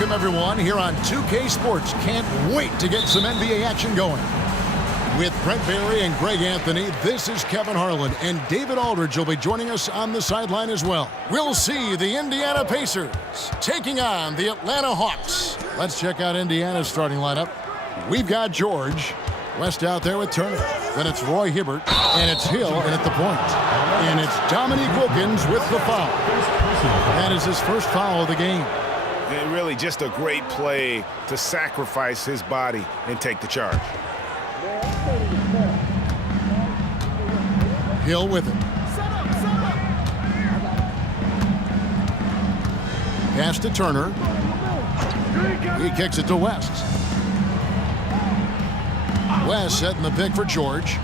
Welcome, everyone, here on 2K Sports. Can't wait to get some NBA action going. With Brent Barry and Greg Anthony, this is Kevin Harlan, and David Aldridge will be joining us on the sideline as well. We'll see the Indiana Pacers taking on the Atlanta Hawks. Let's check out Indiana's starting lineup. We've got George. West out there with Turner. Then it's Roy Hibbert, and it's Hill in at the point. And it's Dominique Wilkins with the foul. That is his first foul of the game. And really just a great play to sacrifice his body and take the charge. Hill with it. Pass to Turner. He kicks it to West. West setting the pick for George.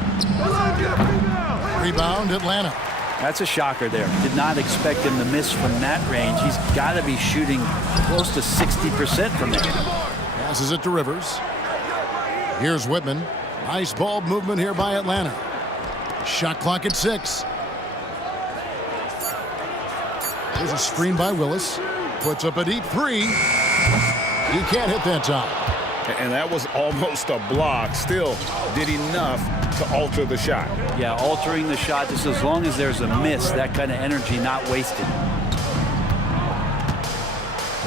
Rebound, Atlanta. That's a shocker there. Did not expect him to miss from that range. He's got to be shooting close to 60% from there. Passes it to Rivers. Here's Whitman. Nice ball movement here by Atlanta. Shot clock at 6. There's a screen by Willis. Puts up a deep 3. He can't hit that time. And that was almost a block. Still did enough to alter the shot. Yeah, altering the shot just as long as there's a miss, that kind of energy not wasted.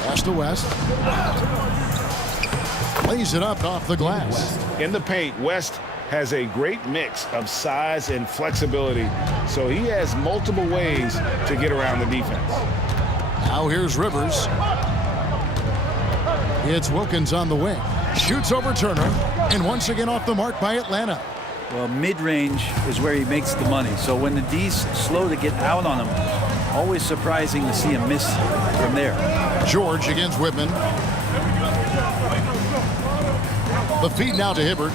Pass to West. Lays it up off the glass. In the paint, West has a great mix of size and flexibility, so he has multiple ways to get around the defense. Now here's Rivers. It's Wilkins on the wing. Shoots over Turner, and once again off the mark by Atlanta. Well, mid-range is where he makes the money. So when the D's slow to get out on him, always surprising to see him miss from there. George against Whitman. The feed now to Hibbert.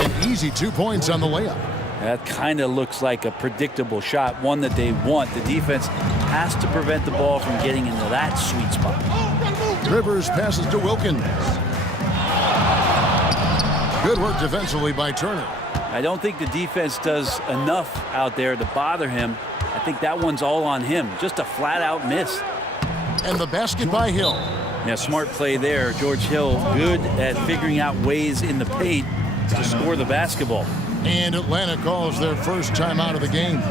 An easy 2 points on the layup. That kind of looks like a predictable shot, one that they want. The defense has to prevent the ball from getting into that sweet spot. Rivers passes to Wilkins. Good work defensively by Turner. I don't think the defense does enough out there to bother him. I think that one's all on him. Just a flat-out miss. And the basket by Hill. Yeah, smart play there. George Hill, good at figuring out ways in the paint to score the basketball. And Atlanta calls their first time out of the game.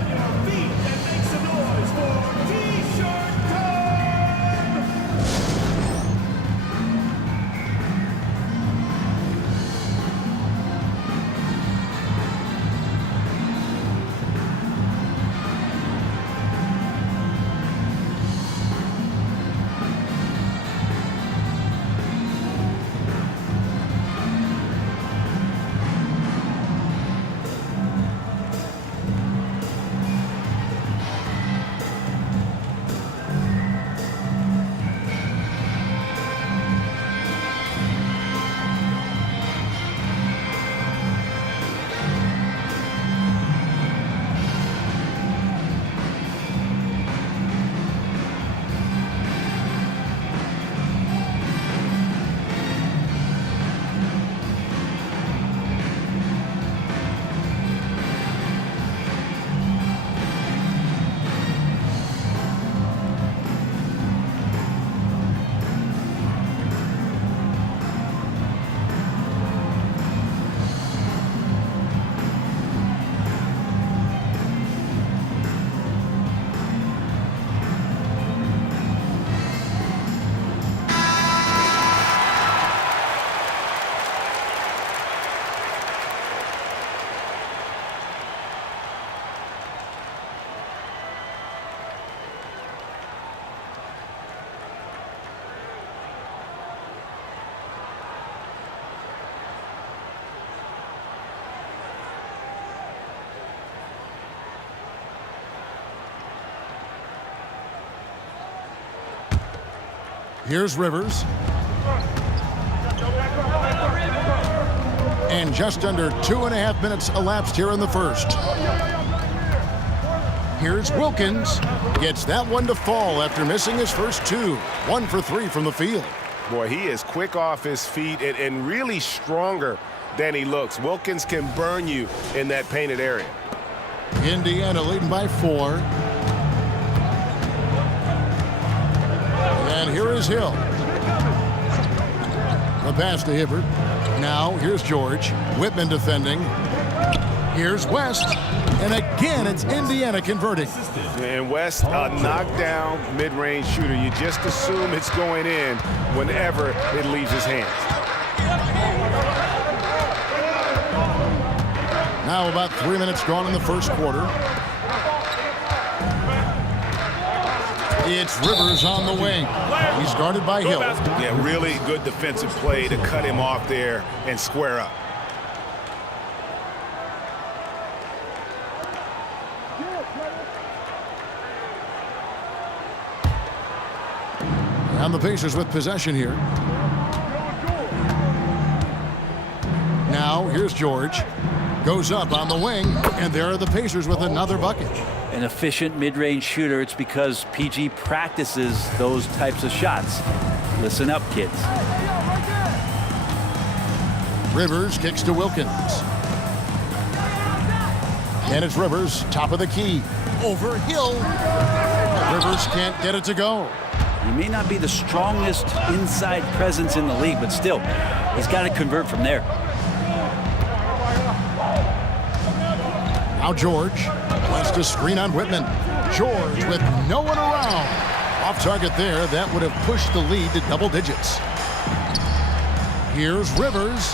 Here's Rivers. And just under 2.5 minutes elapsed here in the first. Here's Wilkins. Gets that one to fall after missing his first 2. 1 for 3 from the field. Boy, he is quick off his feet and really stronger than he looks. Wilkins can burn you in that painted area. Indiana leading by 4. And here is Hill. The pass to Hibbert. Now here's George. Whitman defending. Here's West. And again, it's Indiana converting. And West, a knockdown mid-range shooter. You just assume it's going in whenever it leaves his hands. Now about 3 minutes gone in the first quarter. It's Rivers on the wing. He's guarded by Hill. Yeah, really good defensive play to cut him off there and square up. And the Pacers with possession here. Now here's George. Goes up on the wing, and there are the Pacers with another bucket. An efficient mid-range shooter. It's because PG practices those types of shots. Listen up, kids. Rivers kicks to Wilkins. And it's Rivers, top of the key. Over Hill. Rivers can't get it to go. He may not be the strongest inside presence in the league, but still, he's got to convert from there. Now George wants to screen on Whitman. George with no one around. Off target there. That would have pushed the lead to double digits. Here's Rivers.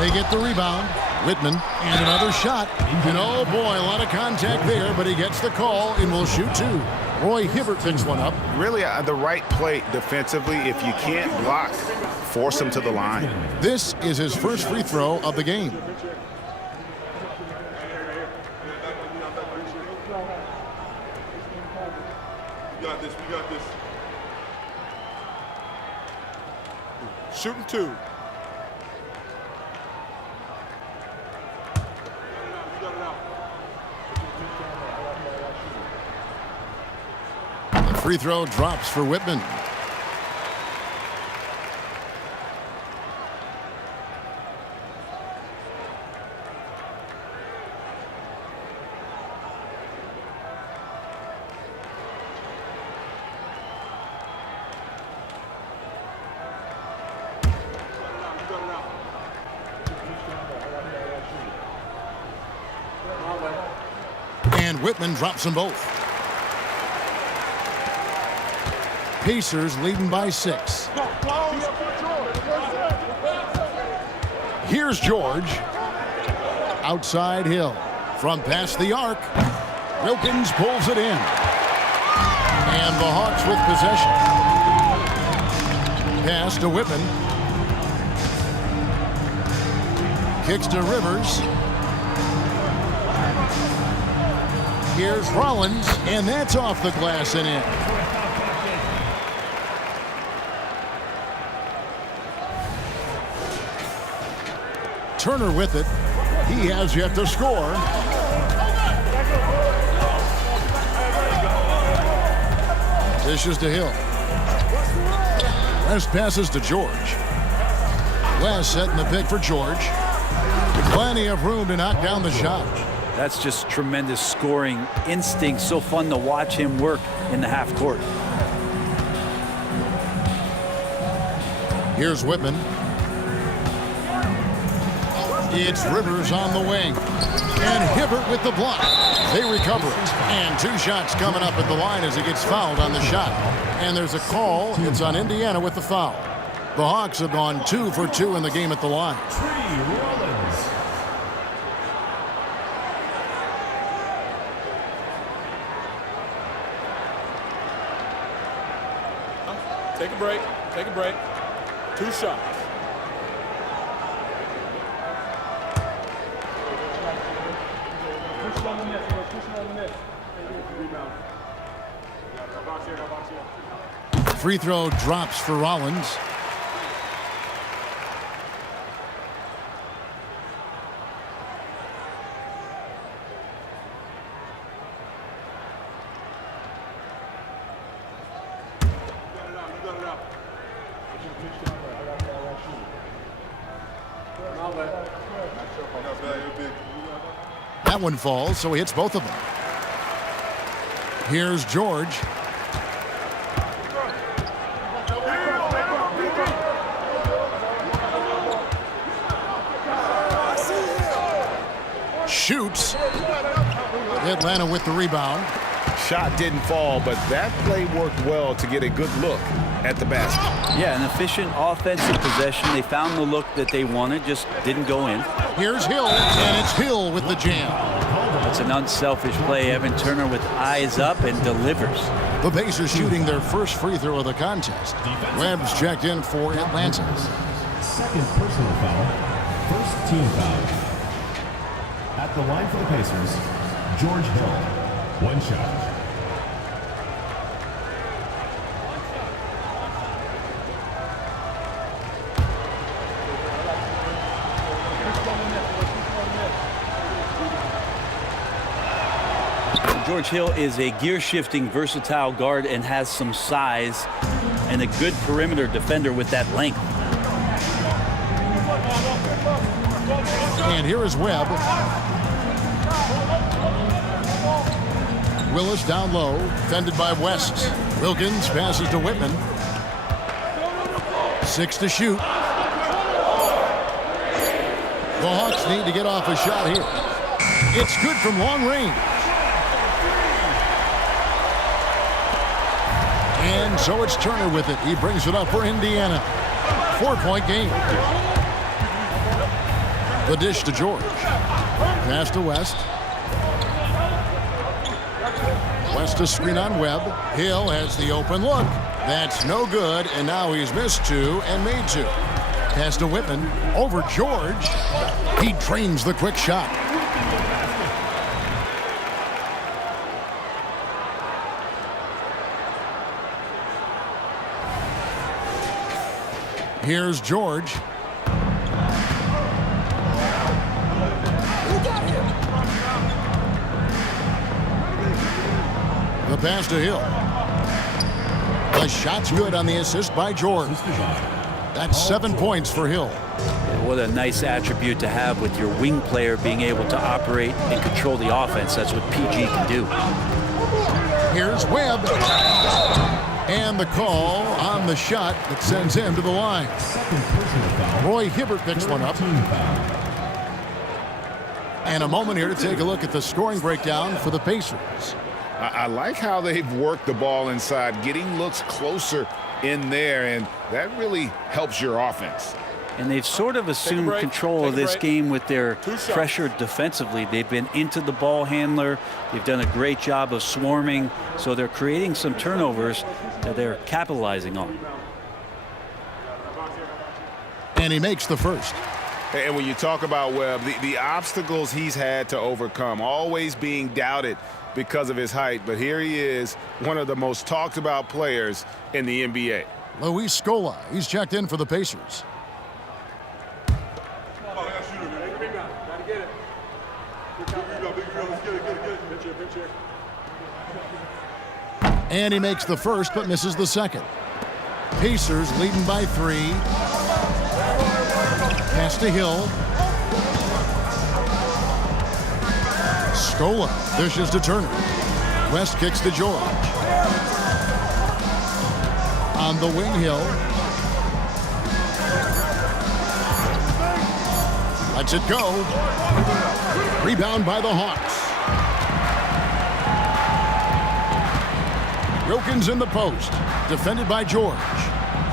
They get the rebound. Whitman and another shot. And oh boy, a lot of contact there, but he gets the call and will shoot two. Roy Hibbert picks one up. Really the right play defensively. If you can't block, force him to the line. This is his first free throw of the game. We got this. Shooting two. The free throw drops for Whitman. And Whitman drops them both. Pacers leading by 6. Here's George. Outside Hill. From past the arc. Wilkins pulls it in. And the Hawks with possession. Pass to Whitman. Kicks to Rivers. Here's Rollins, and that's off the glass and in. Turner with it. He has yet to score. Dishes to Hill. West passes to George. West setting the pick for George. Plenty of room to knock down the shot. That's just tremendous scoring instinct. So fun to watch him work in the half court. Here's Whitman. It's Rivers on the wing. And Hibbert with the block. They recover it. And 2 shots coming up at the line as he gets fouled on the shot. And there's a call. It's on Indiana with the foul. The Hawks have gone 2 for 2 in the game at the line. Take a break. Take a break. 2 shots. Free throw drops for Rollins. That one falls, so he hits both of them. Here's George. Shoots. Atlanta with the rebound. Shot didn't fall, but that play worked well to get a good look at the basket. Yeah, an efficient offensive possession. They found the look that they wanted, just didn't go in. Here's Hill, and it's Hill with the jam. It's an unselfish play. Evan Turner with eyes up and delivers. The Pacers shooting their first free throw of the contest. Webb's checked in for Atlanta. Second personal foul. First team foul. At the line for the Pacers, George Hill. One shot. George Hill is a gear-shifting, versatile guard and has some size and a good perimeter defender with that length. And here is Webb. Willis down low, defended by West. Wilkins passes to Whitman. 6 to shoot. The Hawks need to get off a shot here. It's good from long range. And so it's Turner with it. He brings it up for Indiana. 4-point game. The dish to George. Pass to West. West to screen on Webb. Hill has the open look. That's no good, and now he's missed 2 and made 2. Pass to Whitman. Over George. He drains the quick shot. Here's George. The pass to Hill. The shot's good on the assist by George. That's 7 points for Hill. What a nice attribute to have with your wing player being able to operate and control the offense. That's what PG can do. Here's Webb. And the call on the shot that sends him to the line. Roy Hibbert picks one up. And a moment here to take a look at the scoring breakdown for the Pacers. I like how they've worked the ball inside, getting looks closer in there, and that really helps your offense. And they've sort of assumed control of this game with their pressure defensively. They've been into the ball handler. They've done a great job of swarming. So they're creating some turnovers that they're capitalizing on. And he makes the first. And when you talk about Webb, the obstacles he's had to overcome, always being doubted because of his height. But here he is, one of the most talked about players in the NBA. Luis Scola, he's checked in for the Pacers. And he makes the first but misses the second. Pacers leading by 3. Pass to Hill. Scola dishes to Turner. West kicks to George. On the wing, Hill. Lets it go. Rebound by the Hawks. Wilkins in the post. Defended by George.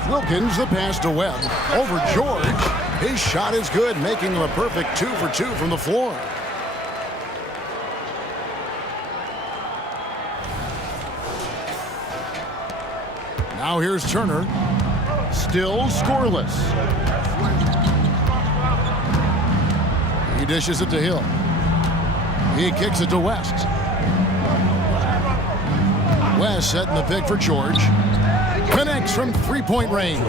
Wilkins, the pass to Webb. Over George. His shot is good, making him a perfect 2 for 2 from the floor. Now here's Turner. Still scoreless. He dishes it to Hill. He kicks it to West. West setting the pick for George. Connects from 3-point range.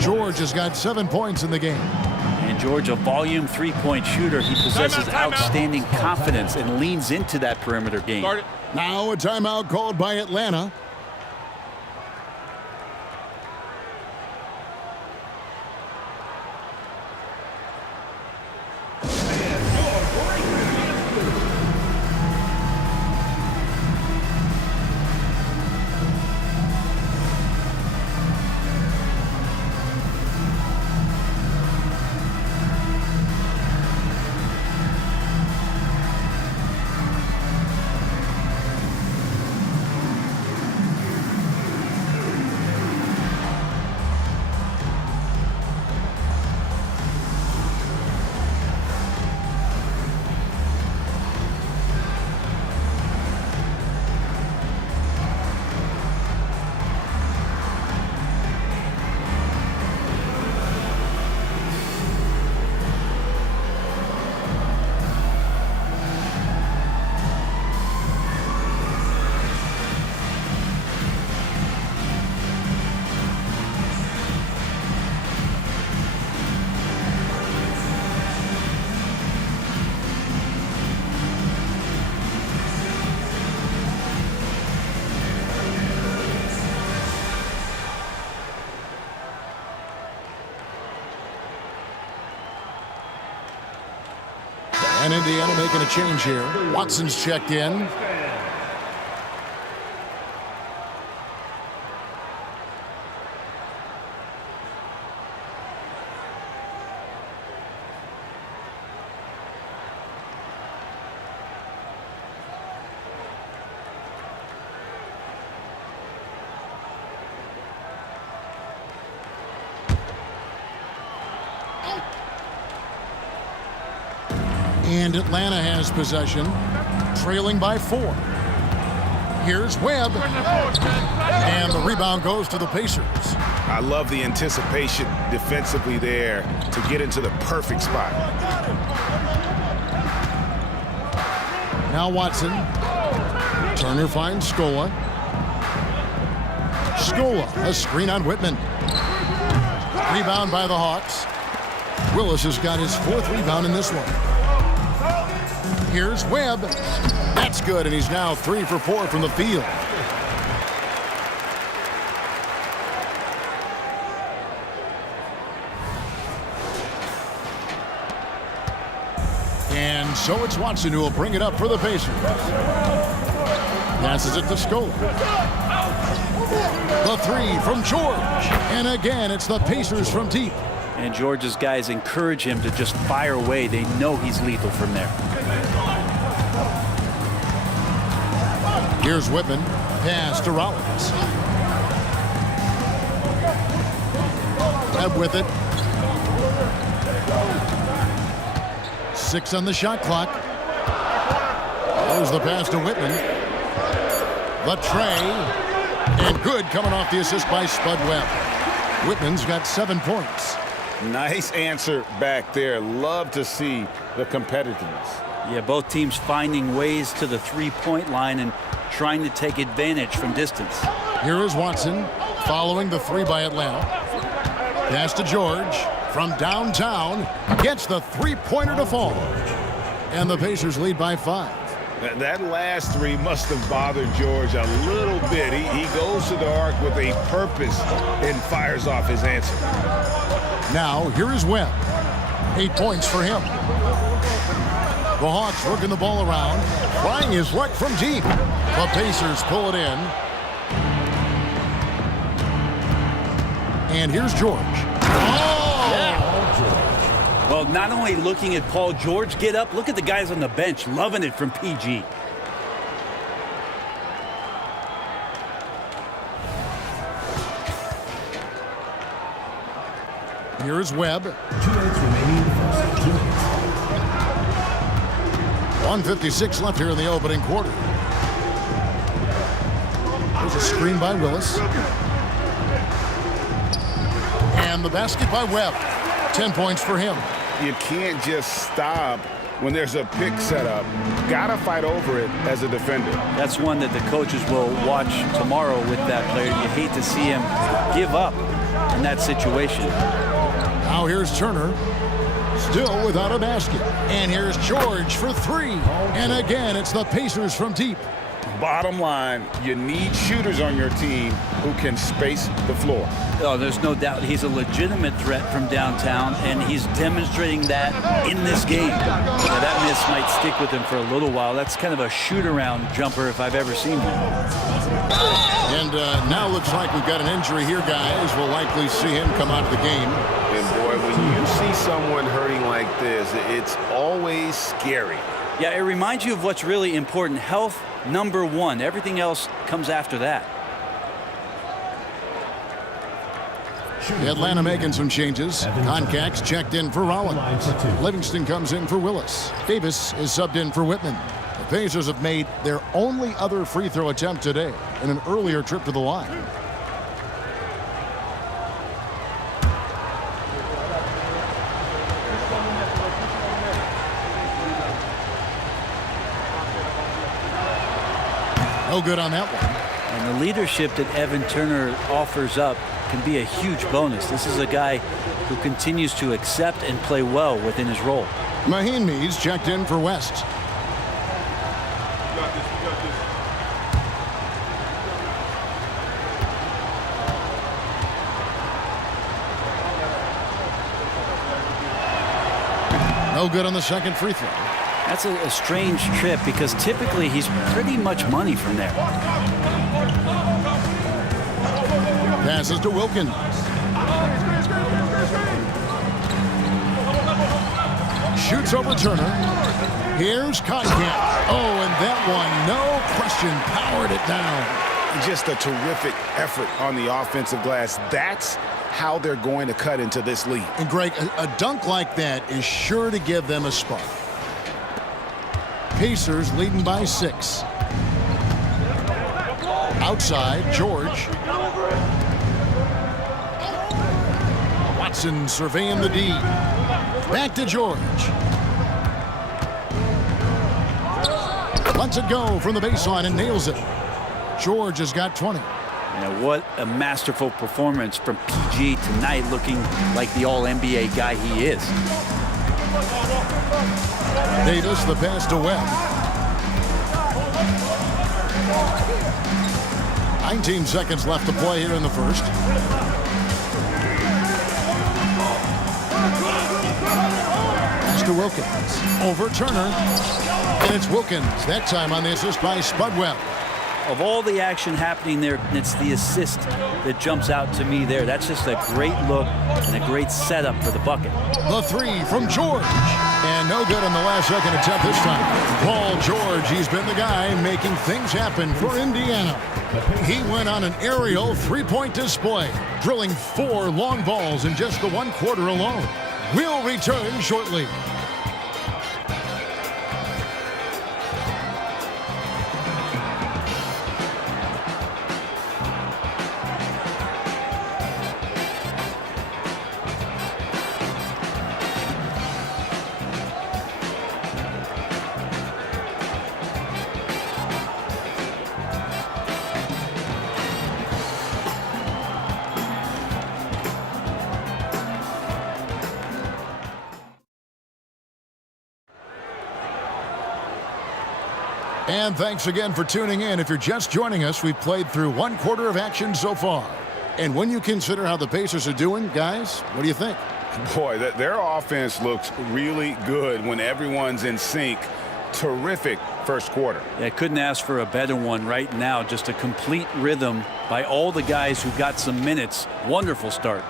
George has got 7 points in the game. And George, a volume 3-point shooter. He possesses outstanding confidence and leans into that perimeter game. Now a timeout called by Atlanta. And Indiana making a change here. Watson's checked in. And Atlanta has possession, trailing by 4. Here's Webb. And the rebound goes to the Pacers. I love the anticipation defensively there to get into the perfect spot. Now Watson. Turner finds Scola. Scola, a screen on Whitman. Rebound by the Hawks. Willis has got his 4th rebound in this one. Here's Webb. That's good, and he's now 3 for 4 from the field. And so it's Watson who will bring it up for the Pacers. Passes it to Scola. The 3 from George. And again, it's the Pacers from deep. And George's guys encourage him to just fire away. They know he's lethal from there. Here's Whitman. Pass to Rollins. Webb with it. 6 on the shot clock. There's the pass to Whitman. The tray. And good coming off the assist by Spud Webb. Whitman's got 7 points. Nice answer back there. Love to see the competitiveness. Yeah, both teams finding ways to the three-point line and trying to take advantage from distance. Here is Watson following the 3 by Atlanta. Pass to George from downtown. Gets the three-pointer to fall. And the Pacers lead by 5. That last 3 must have bothered George a little bit. He goes to the arc with a purpose and fires off his answer. Now, here is Webb. 8 points for him. The Hawks working the ball around. Trying his luck from deep. The Pacers pull it in. And here's George. Oh! Yeah. Well, not only looking at Paul George get up, look at the guys on the bench loving it from PG. Here's Webb. 2 minutes remaining in the first. 2 minutes. 1:56 left here in the opening quarter. There's a screen by Willis. And the basket by Webb. 10 points for him. You can't just stop when there's a pick set up. Gotta fight over it as a defender. That's one that the coaches will watch tomorrow with that player. You hate to see him give up in that situation. Now here's Turner. Still without a basket. And here's George for 3. And again, it's the Pacers from deep. Bottom line, you need shooters on your team who can space the floor. Oh, there's no doubt he's a legitimate threat from downtown, and he's demonstrating that in this game. Now, that miss might stick with him for a little while. That's kind of a shoot-around jumper if I've ever seen one. And now looks like we've got an injury here, guys. We'll likely see him come out of the game. And boy, when you see someone hurting like this, it's always scary. Yeah, it reminds you of what's really important. Health, number 1. Everything else comes after that. Atlanta making some changes. Concax checked in for Rollins. Livingston comes in for Willis. Davis is subbed in for Whitman. The Pacers have made their only other free throw attempt today in an earlier trip to the line. No good on that one. And the leadership that Evan Turner offers up can be a huge bonus. This is a guy who continues to accept and play well within his role. Mahinmi's checked in for West. No good on the second free throw. That's a strange trip because typically he's pretty much money from there. Passes to Wilkins. Shoots over Turner. Here's Conkamp. Oh, and that one, no question, powered it down. Just a terrific effort on the offensive glass. That's how they're going to cut into this lead. And Greg, a dunk like that is sure to give them a spark. Pacers leading by 6. Outside, George. Watson surveying the D. Back to George. Lets it go from the baseline and nails it. George has got 20. Yeah, what a masterful performance from PG tonight, looking like the All-NBA guy he is. Davis, the pass to Webb. 19 seconds left to play here in the first. Pass to Wilkins. Over Turner. And it's Wilkins, that time on the assist by Spud Webb. Of all the action happening there, it's the assist that jumps out to me there. That's just a great look and a great setup for the bucket. The 3 from George. And no good on the last second attempt this time. Paul George, he's been the guy making things happen for Indiana. He went on an aerial three-point display, drilling 4 long balls in just the 1 quarter alone. We'll return shortly. And thanks again for tuning in. If you're just joining us, we've played through 1 quarter of action so far. And when you consider how the Pacers are doing, guys, what do you think? Boy, their offense looks really good when everyone's in sync. Terrific first quarter. Yeah, couldn't ask for a better one right now. Just a complete rhythm by all the guys who got some minutes. Wonderful start.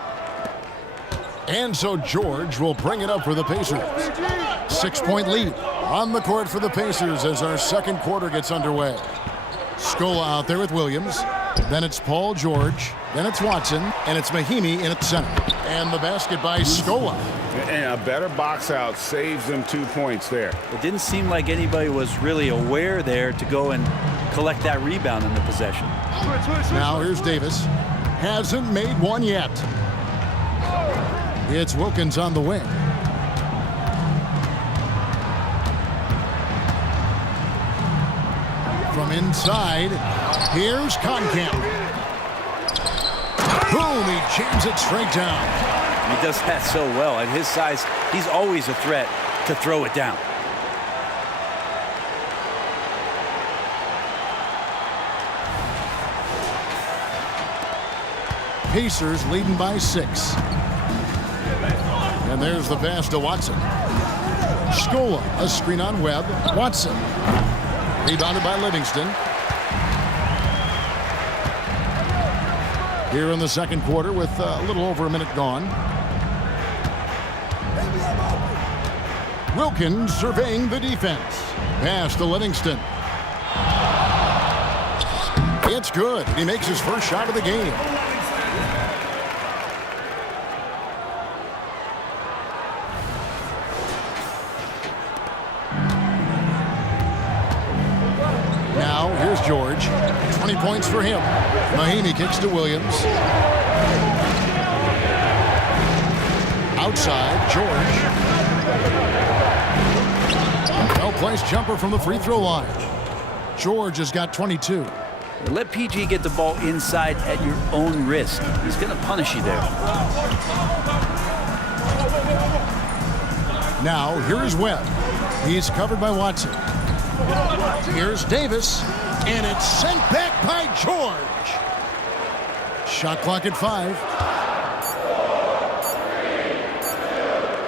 And so George will bring it up for the Pacers. 6-point lead on the court for the Pacers as our second quarter gets underway. Scola out there with Williams. Then it's Paul George. Then it's Watson. And it's Mahinmi in at center. And the basket by Scola. And a better box out saves them 2 points there. It didn't seem like anybody was really aware there to go and collect that rebound in the possession. Now here's Davis. Hasn't made one yet. It's Wilkins on the wing. From inside, here's Conkamp. Boom, he jams it straight down. He does that so well. At his size, he's always a threat to throw it down. Pacers leading by 6. And there's the pass to Watson. Scola, a screen on Webb. Watson. Rebounded by Livingston. Here in the second quarter with a little over a minute gone. Wilkins surveying the defense. Pass to Livingston. It's good. He makes his first shot of the game. Now, here's George. 20 points for him. Mahinmi kicks to Williams. Outside, George. Well-placed jumper from the free throw line. George has got 22. Let PG get the ball inside at your own risk. He's going to punish you there. Now, here is Webb. He's covered by Watson. Here's Davis, and it's sent back by George. Shot clock at 5.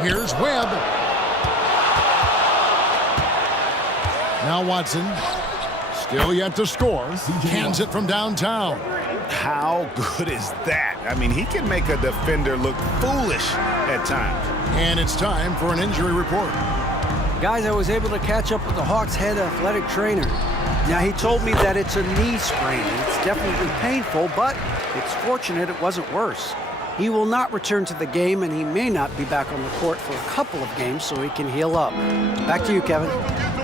Here's Webb. Now Watson, still yet to score, hands it from downtown. How good is that? I mean, he can make a defender look foolish at times. And it's time for an injury report. Guys, I was able to catch up with the Hawks head athletic trainer. Now, he told me that it's a knee sprain. It's definitely painful, but it's fortunate it wasn't worse. He will not return to the game, and he may not be back on the court for a couple of games so he can heal up. Back to you, Kevin.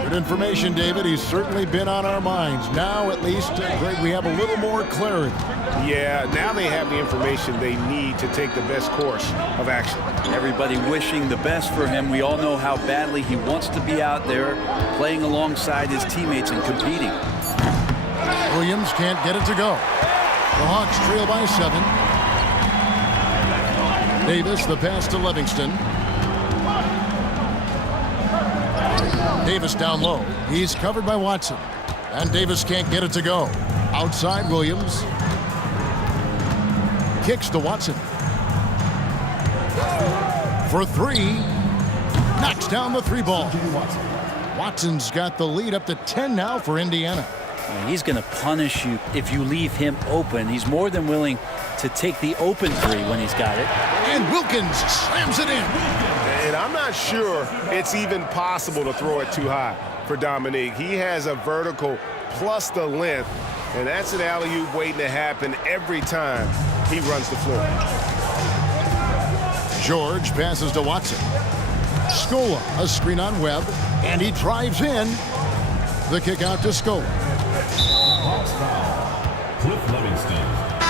Good information, David. He's certainly been on our minds. Now, at least, Greg, we have a little more clarity. Yeah, now they have the information they need to take the best course of action. Everybody wishing the best for him. We all know how badly he wants to be out there playing alongside his teammates and competing. Williams can't get it to go. The Hawks trail by 7. Davis, the pass to Livingston. Davis down low. He's covered by Watson. And Davis can't get it to go. Outside Williams. Kicks to Watson. For 3. Knocks down the 3 ball. Watson's got the lead up to 10 now for Indiana. He's going to punish you if you leave him open. He's more than willing to take the open 3 when he's got it. And Wilkins slams it in. And I'm not sure it's even possible to throw it too high for Dominique. He has a vertical plus the length, and that's an alley-oop waiting to happen every time he runs the floor. George passes to Watson. Scola, a screen on Webb, and he drives in. The kick out to Scola. Hawks foul. Cliff Livingston.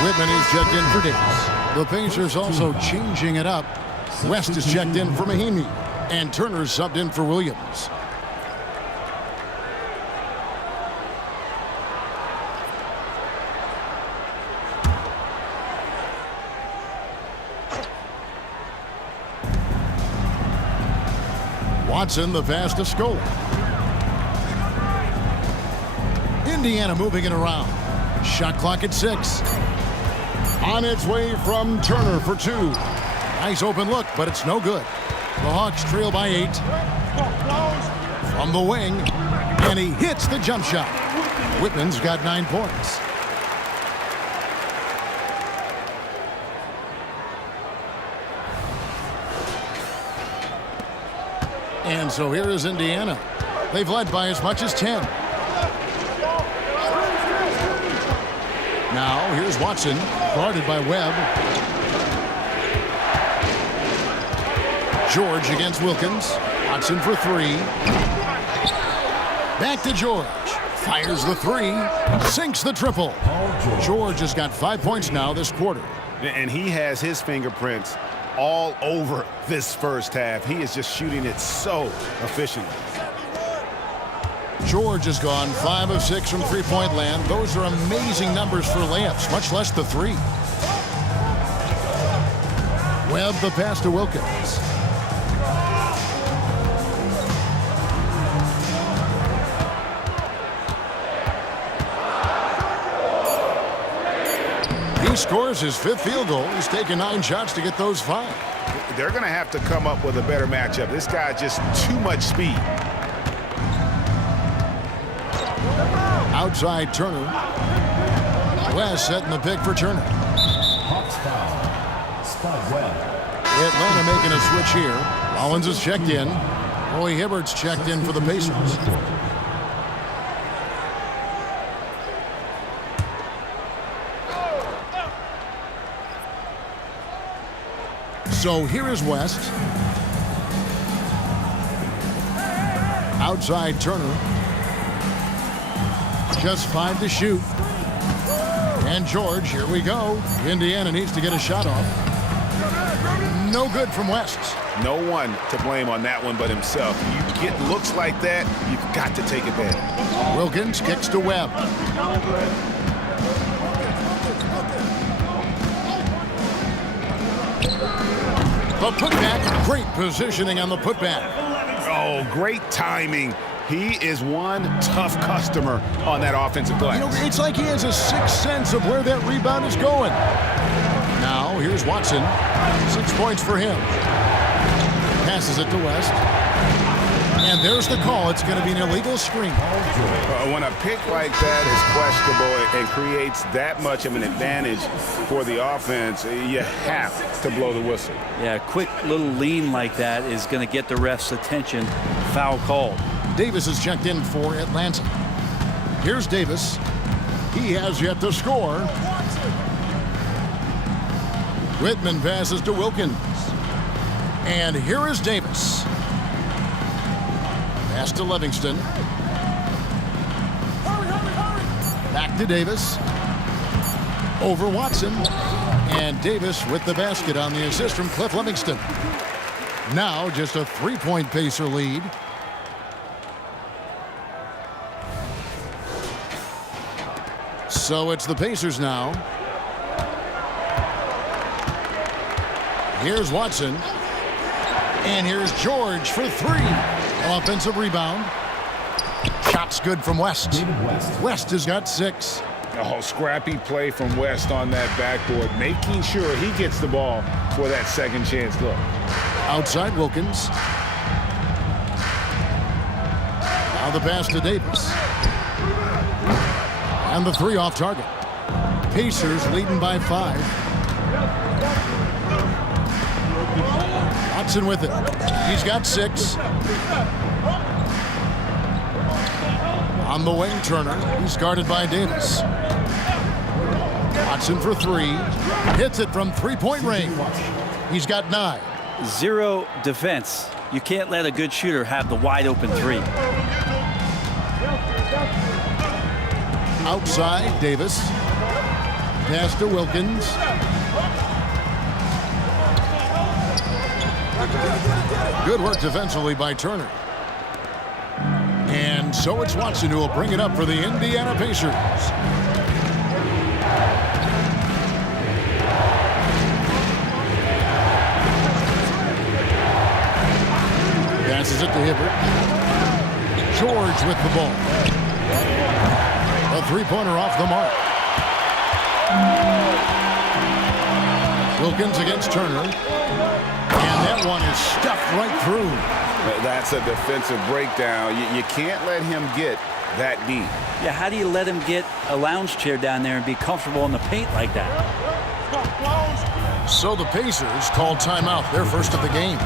Whitman is checked in for Davis. The Pacers also changing it up. West is checked in for Mahimi, and Turner's subbed in for Williams. Watson, the pass to Scola. Indiana moving it around. Shot clock at 6. On its way from Turner for 2. Nice open look, but it's no good. The Hawks trail by 8. From the wing, and he hits the jump shot. Whitman's got 9 points. And so here is Indiana. They've led by as much as 10. Now here's Watson, guarded by Webb. George against Wilkins. Watson for 3. Back to George. Fires the 3. Sinks the triple. George has got 5 points now this quarter. And he has his fingerprints all over this first half. He is just shooting it so efficiently. George has gone 5 of 6 from three-point land. Those are amazing numbers for layups, much less the 3. Webb the pass to Wilkins. He scores his 5th field goal. He's taken 9 shots to get those 5. They're going to have to come up with a better matchup. This guy just too much speed. Outside Turner. West setting the pick for Turner. Hawks foul. Spud Webb. Atlanta making a switch here. Rollins is checked in. Roy Hibbert's checked in for the Pacers. So here is West. Outside Turner. Just 5 to shoot. And George, here we go. Indiana needs to get a shot off. No good from West. No one to blame on that one but himself. You get looks like that, you've got to take advantage. Wilkins kicks to Webb. The putback, great positioning on the putback. Oh, great timing. He is one tough customer on that offensive glass. You know, it's like he has a sixth sense of where that rebound is going. Now, here's Watson. 6 points for him. Passes it to West. And there's the call. It's going to be an illegal screen. When a pick like that is questionable and creates that much of an advantage for the offense, you have to blow the whistle. Yeah, a quick little lean like that is going to get the ref's attention. Foul called. Davis is checked in for Atlanta. Here's Davis. He has yet to score. Whitman passes to Wilkins. And here is Davis. Pass to Livingston. Back to Davis. Over Watson. And Davis with the basket on the assist from Cliff Livingston. Now just a 3-point Pacer lead. So it's the Pacers now. Here's Watson. And here's George for 3. Offensive rebound. Shot's good from West. West has got 6. Oh, scrappy play from West on that backboard, making sure he gets the ball for that second chance look. Outside Wilkins. Now the pass to Davis. And the 3 off target. Pacers leading by 5. Watson with it. He's got 6. On the wing, Turner. He's guarded by Davis. Watson for 3. Hits it from 3-point range. He's got 9. 0 defense. You can't let a good shooter have the wide open 3. Outside, Davis. Pass to Wilkins. Good work defensively by Turner. And so it's Watson who will bring it up for the Indiana Pacers. Passes it to Hibbert. George with the ball. A 3-pointer off the mark. Wilkins against Turner. And that one is stuffed right through. That's a defensive breakdown. You can't let him get that deep. Yeah, how do you let him get a lounge chair down there and be comfortable in the paint like that? So the Pacers call timeout, their first of the game.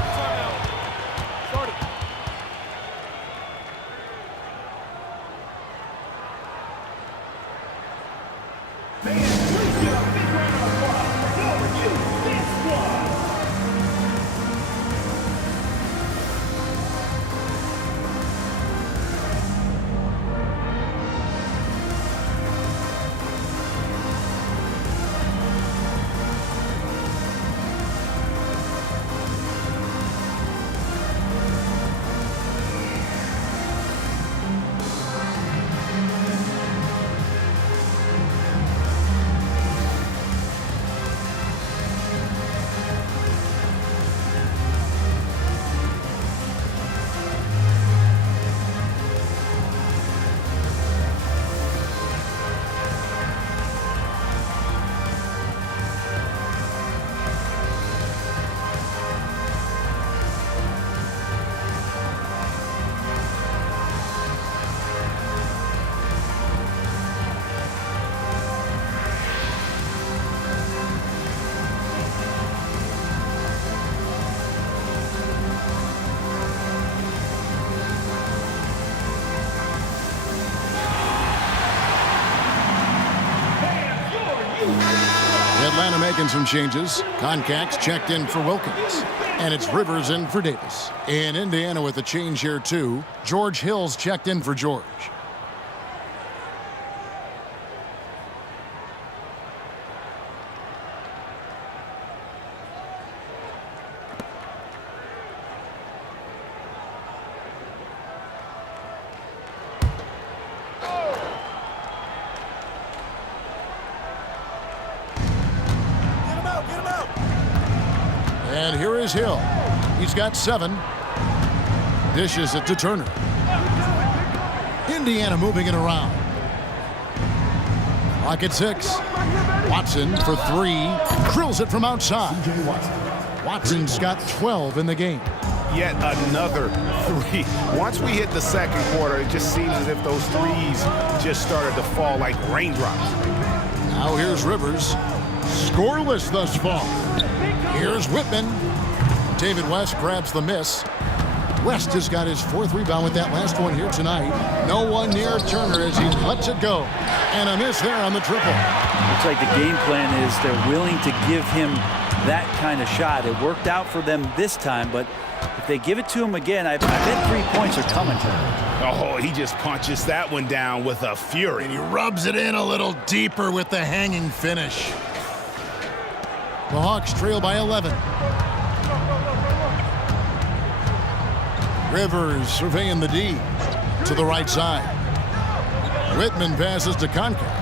Atlanta making some changes. Concax checked in for Wilkins. And it's Rivers in for Davis. In Indiana with a change here too. George Hill's checked in for George. And here is Hill. He's got 7. Dishes it to Turner. Indiana moving it around. Clock at 6. Watson for 3. Drills it from outside. Watson's got 12 in the game. yet another three. Once we hit the second quarter, it just seems as if those threes just started to fall like raindrops. Now here's Rivers. Scoreless thus far. Here's Whitman. David West grabs the miss. West has got his 4th rebound with that last one here tonight. No one near Turner as he lets it go. And a miss there on the triple. Looks like the game plan is they're willing to give him that kind of shot. It worked out for them this time, but if they give it to him again, I bet 3 points are coming. Oh, he just punches that one down with a fury. And he rubs it in a little deeper with the hanging finish. The Hawks trail by 11. Rivers surveying the D to the right side. Whitman passes to Koncak.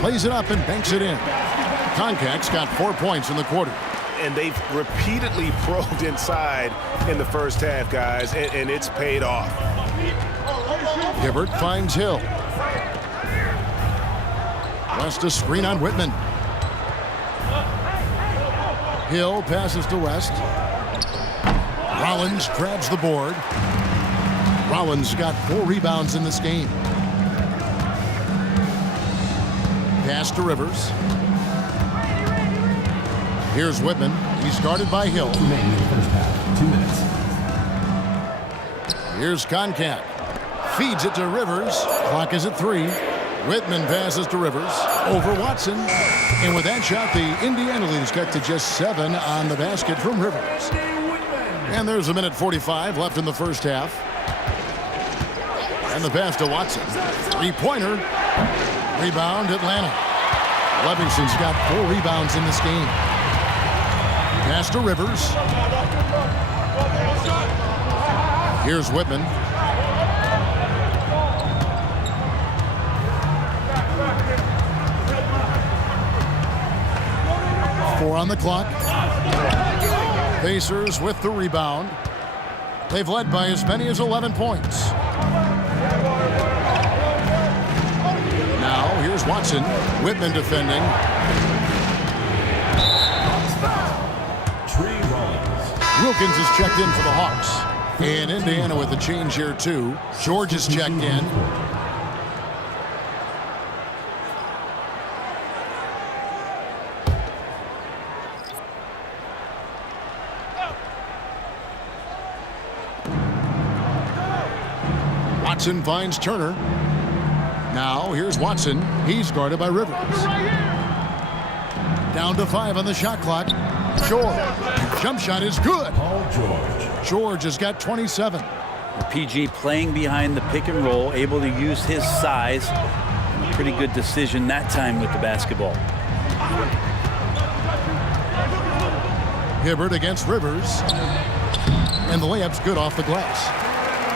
Plays it up and banks it in. Koncak's got 4 points in the quarter. And they've repeatedly probed inside in the first half, guys, and it's paid off. Hibbert finds Hill. West a screen on Whitman. Hill passes to West. Rollins grabs the board. Rollins got 4 rebounds in this game. Pass to Rivers. Here's Whitman. He's guarded by Hill. Remaining in the first half. 2 minutes. Here's Koncak. Feeds it to Rivers. Clock is at 3. Whitman passes to Rivers. Over Watson. And with that shot, the Indiana lead has got to just 7 on the basket from Rivers. And there's 1:45 left in the first half. And the pass to Watson. 3-pointer. Rebound, Atlanta. Levingson's got 4 rebounds in this game. Pass to Rivers. Here's Whitman. Four on the clock. Pacers with the rebound. They've led by as many as 11 points. Now here's Watson. Whitman defending. Wilkins is checked in for the Hawks. And Indiana with a change here too. George is checked in. Watson finds Turner. Now here's Watson. He's guarded by Rivers. Down to 5 on the shot clock. George. Jump shot is good. Paul George. George has got 27. PG playing behind the pick and roll, able to use his size. And a pretty good decision that time with the basketball. Hibbert against Rivers. And the layup's good off the glass.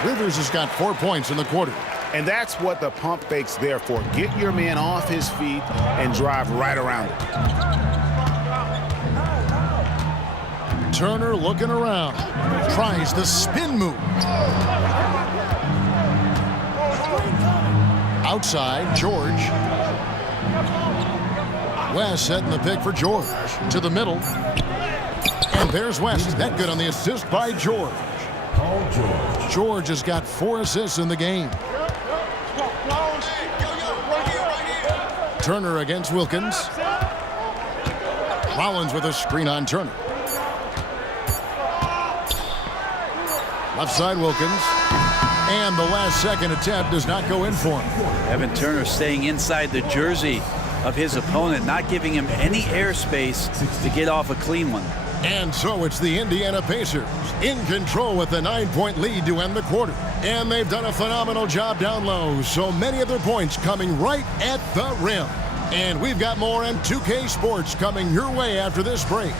Rivers has got 4 points in the quarter. And that's what the pump fake's there for. Get your man off his feet and drive right around it. Turner looking around. Tries the spin move. Outside, George. West setting the pick for George. To the middle. And there's West. That good on the assist by George. Paul George. George has got 4 assists in the game. Turner against Wilkins. Rollins with a screen on Turner. Left side Wilkins. And the last second attempt does not go in for him. Evan Turner staying inside the jersey of his opponent, not giving him any airspace to get off a clean one. And so it's the Indiana Pacers in control with a 9-point lead to end the quarter. And they've done a phenomenal job down low. So many of their points coming right at the rim. And we've got more on 2K Sports coming your way after this break.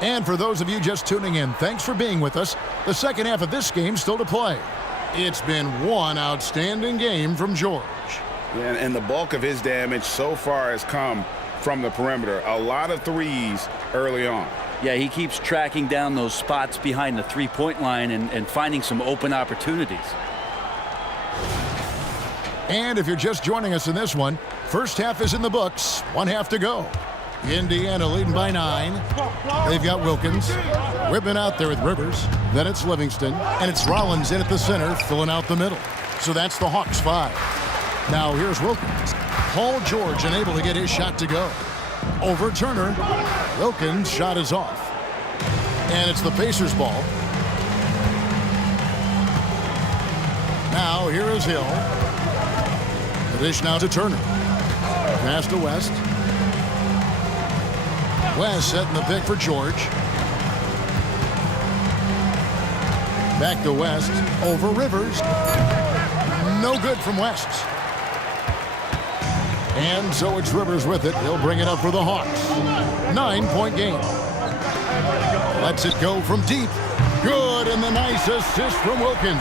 And for those of you just tuning in, thanks for being with us. The second half of this game still to play. It's been one outstanding game from George. Yeah, and the bulk of his damage so far has come from the perimeter. A lot of threes early on. Yeah, he keeps tracking down those spots behind the three-point line and finding some open opportunities. And if you're just joining us in this one, first half is in the books. One half to go. Indiana leading by 9. They've got Wilkins. Whipping out there with Rivers. Then it's Livingston. And it's Rollins in at the center, filling out the middle. So that's the Hawks 5. Now here's Wilkins. Paul George unable to get his shot to go. Over Turner. Wilkins' shot is off. And it's the Pacers' ball. Now here is Hill. The dish now to Turner. Pass to West. West setting the pick for George. Back to West. Over Rivers. No good from West. And so it's Rivers with it. He'll bring it up for the Hawks. 9-point game. Lets it go from deep. Good, and the nice assist from Wilkins.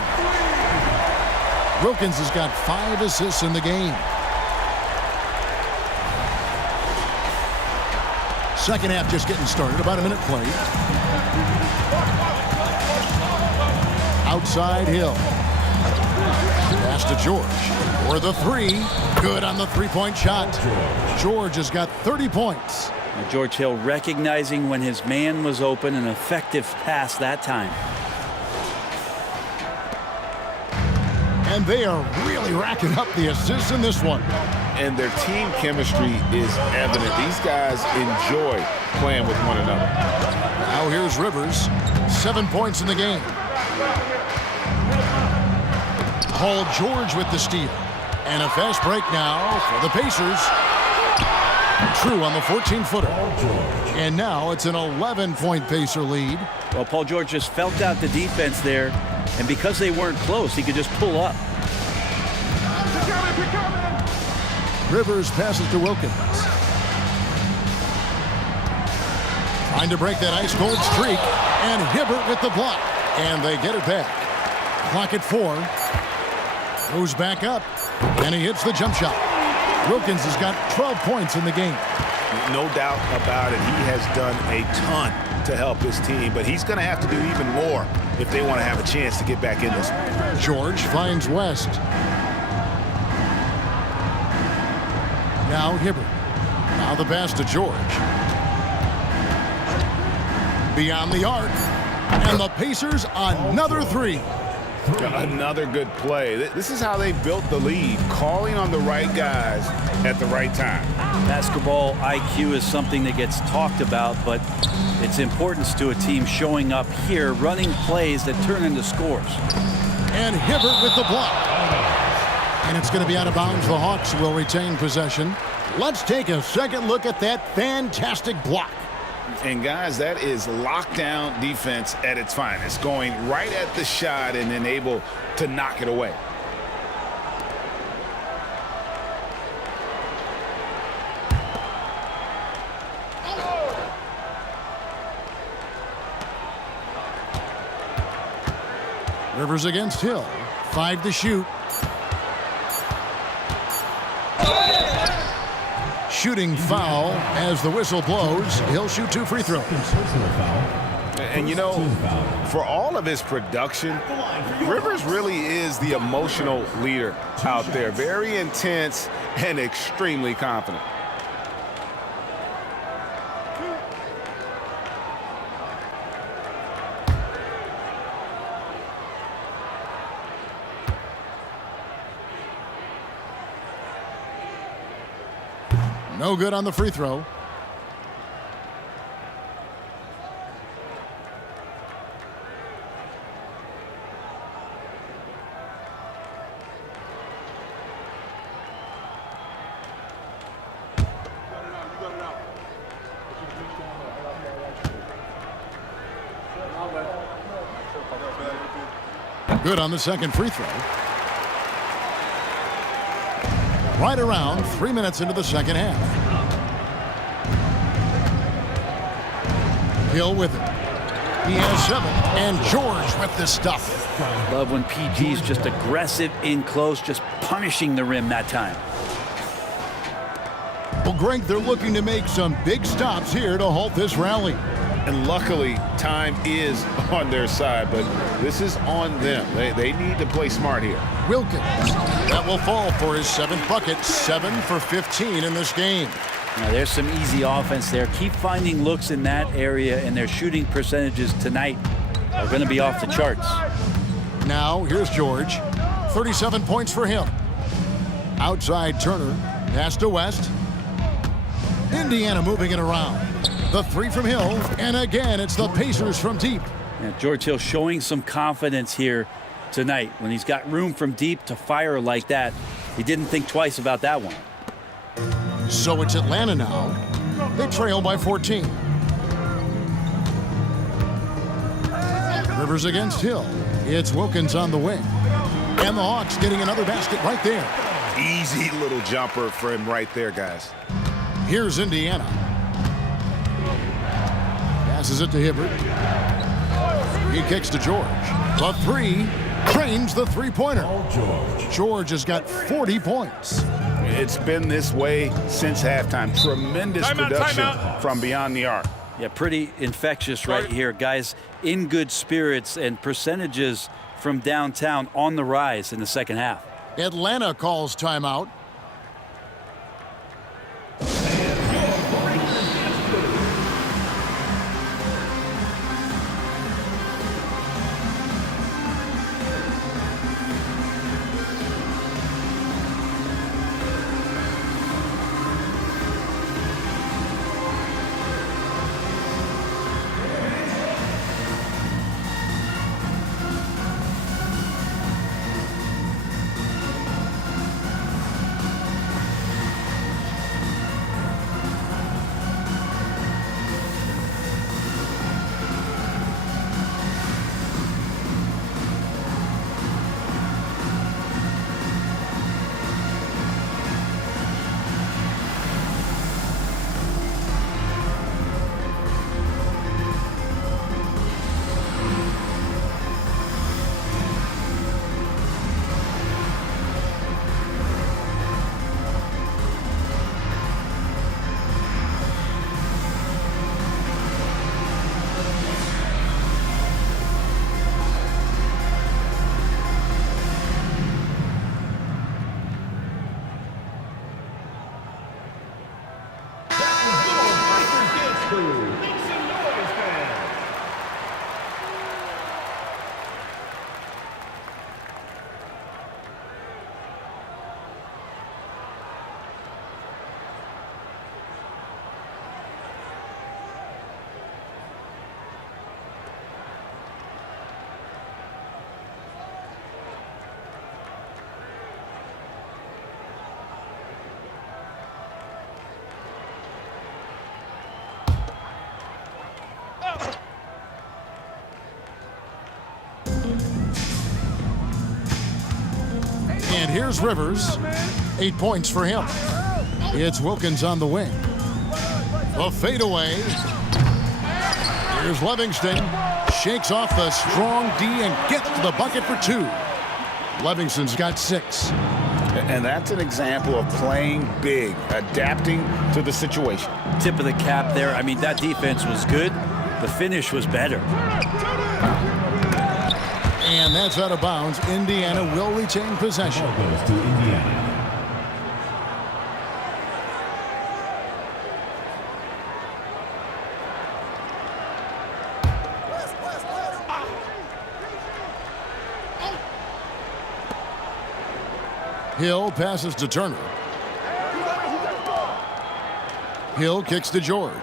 Wilkins has got 5 assists in the game. Second half just getting started. About a minute played. Outside Hill. Pass to George. For the 3. Good on the three-point shot. George has got 30 points. And George Hill recognizing when his man was open, an effective pass that time. And they are really racking up the assists in this one. And their team chemistry is evident. These guys enjoy playing with one another. Now here's Rivers. 7 points in the game. Paul George with the steal. And a fast break now for the Pacers. True on the 14-footer. And now it's an 11-point Pacer lead. Well, Paul George just felt out the defense there, and because they weren't close, he could just pull up. Rivers passes to Wilkins. Trying to break that ice-cold streak. And Hibbert with the block. And they get it back. Clock at 4. Goes back up. And he hits the jump shot. Wilkins has got 12 points in the game. No doubt about it. He has done a ton to help his team, but he's going to have to do even more if they want to have a chance to get back in this. George finds West. Now Hibbert. Now the pass to George. Beyond the arc. And the Pacers another 3. Another good play. This is how they built the lead, calling on the right guys at the right time. Basketball IQ is something that gets talked about, but its importance to a team showing up here, running plays that turn into scores. And Hibbert with the block. And it's going to be out of bounds. The Hawks will retain possession. Let's take a second look at that fantastic block. And guys, that is lockdown defense at its finest, going right at the shot and then able to knock it away. Rivers against Hill. 5 to shoot. Shooting foul as the whistle blows. He'll shoot 2 free throws. And you know, for all of his production, Rivers really is the emotional leader out there. Very intense and extremely confident. No good on the free throw. Good on the second free throw. Right around 3 minutes into the second half. Hill with it. He has 7. And George with the stuff. Love when PG's just aggressive in close, just punishing the rim that time. Well, Greg, they're looking to make some big stops here to halt this rally. And luckily, time is on their side, but this is on them. They need to play smart here. Wilkins. That will fall for his 7th bucket. 7 for 15 in this game. Now, there's some easy offense there. Keep finding looks in that area, and their shooting percentages tonight are going to be off the charts. Now, here's George. 37 points for him. Outside Turner. Pass to West. Indiana moving it around. The 3 from Hill. And again, it's the Pacers from deep. Yeah, George Hill showing some confidence here tonight. When he's got room from deep to fire like that, he didn't think twice about that one. So it's Atlanta now. They trail by 14. Rivers against Hill. It's Wilkins on the wing. And the Hawks getting another basket right there. Easy little jumper for him right there, guys. Here's Indiana. Passes it to Hibbert. He kicks to George. The 3 drains the three-pointer. George has got 40 points. It's been this way since halftime. Tremendous production from beyond the arc. Yeah, pretty infectious right here. Guys in good spirits, and percentages from downtown on the rise in the second half. Atlanta calls timeout. And here's Rivers. 8 points for him. It's Wilkins on the wing. The fadeaway. Here's Livingston. Shakes off the strong D and gets to the bucket for 2. Livingston's got 6. And that's an example of playing big, adapting to the situation. Tip of the cap there. I mean, that defense was good. The finish was better. And that's out of bounds. Indiana will retain possession. Ball goes to Indiana. Hill passes to Turner. Hill kicks to George.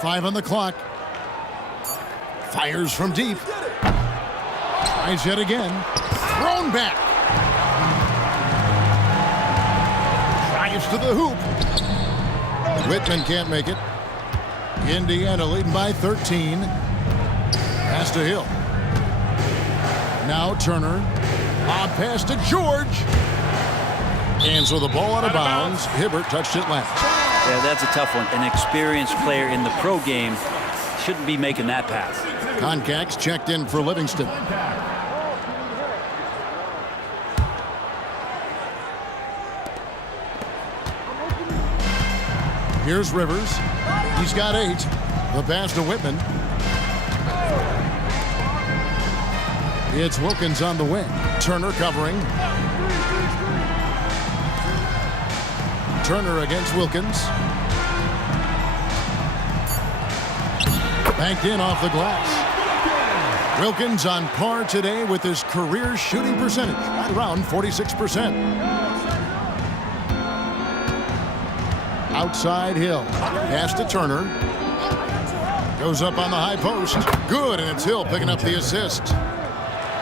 5 on the clock. Fires from deep. Tries yet again. Thrown back. Drives to the hoop. Whitman can't make it. Indiana leading by 13. Pass to Hill. Now Turner. Lob pass to George. And so the ball out of bounds. Hibbert touched it last. Yeah, that's a tough one. An experienced player in the pro game shouldn't be making that pass. Concax checked in for Livingston. Here's Rivers. He's got 8. The pass to Whitman. It's Wilkins on the wing. Turner covering. Turner against Wilkins. Banked in off the glass. Wilkins on par today with his career shooting percentage, right around 46%. Outside Hill. Pass to Turner. Goes up on the high post. Good, and it's Hill picking up the assist.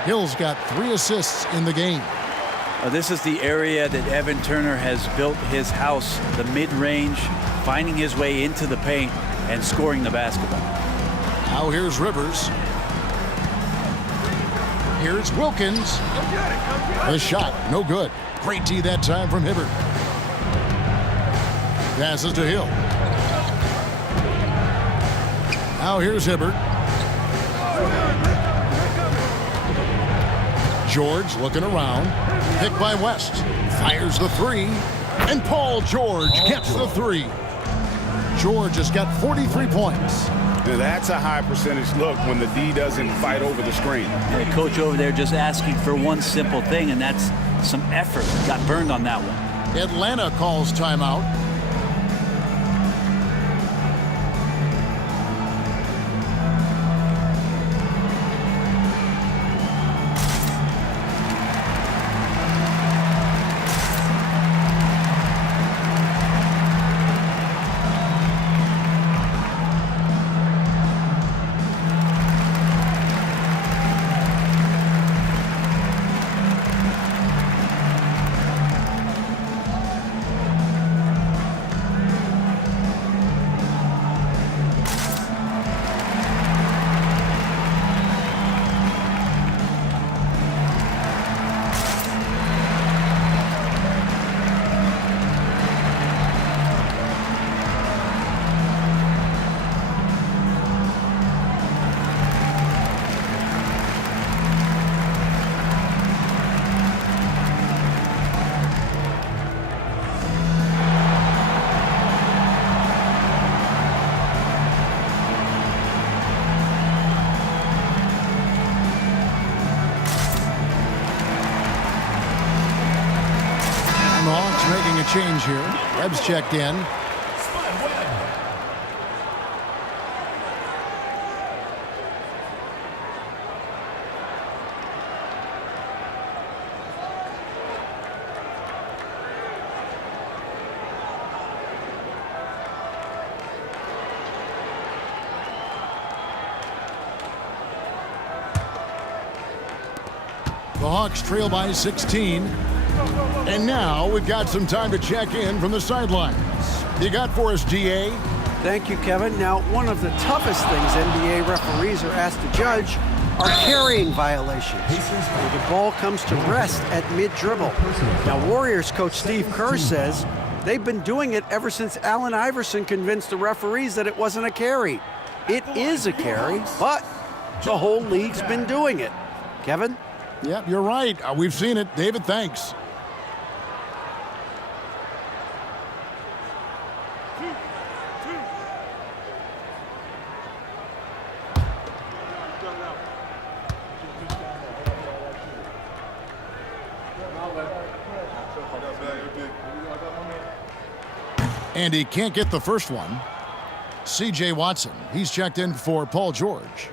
Hill's got 3 assists in the game. This is the area that Evan Turner has built his house, the mid-range, finding his way into the paint and scoring the basketball. Now here's Rivers. Here's Wilkins. The shot, no good. Great tee that time from Hibbert. Passes to Hill. Now here's Hibbert. George looking around. Picked by West. Fires the 3. And Paul George gets the 3. George has got 43 points. Now that's a high percentage look when the D doesn't fight over the screen. The coach over there just asking for one simple thing, and that's some effort. Got burned on that one. Atlanta calls timeout. Making a change here. Webb's checked in. The Hawks trail by 16. And now we've got some time to check in from the sidelines. You got for us, GA? Thank you, Kevin. Now, one of the toughest things NBA referees are asked to judge are carrying violations, where the ball comes to rest at mid-dribble. Now, Warriors coach Steve Kerr says they've been doing it ever since Allen Iverson convinced the referees that it wasn't a carry. It is a carry, but the whole league's been doing it. Kevin? Yep, you're right. We've seen it. David, thanks. And he can't get the first one. C.J. Watson, he's checked in for Paul George.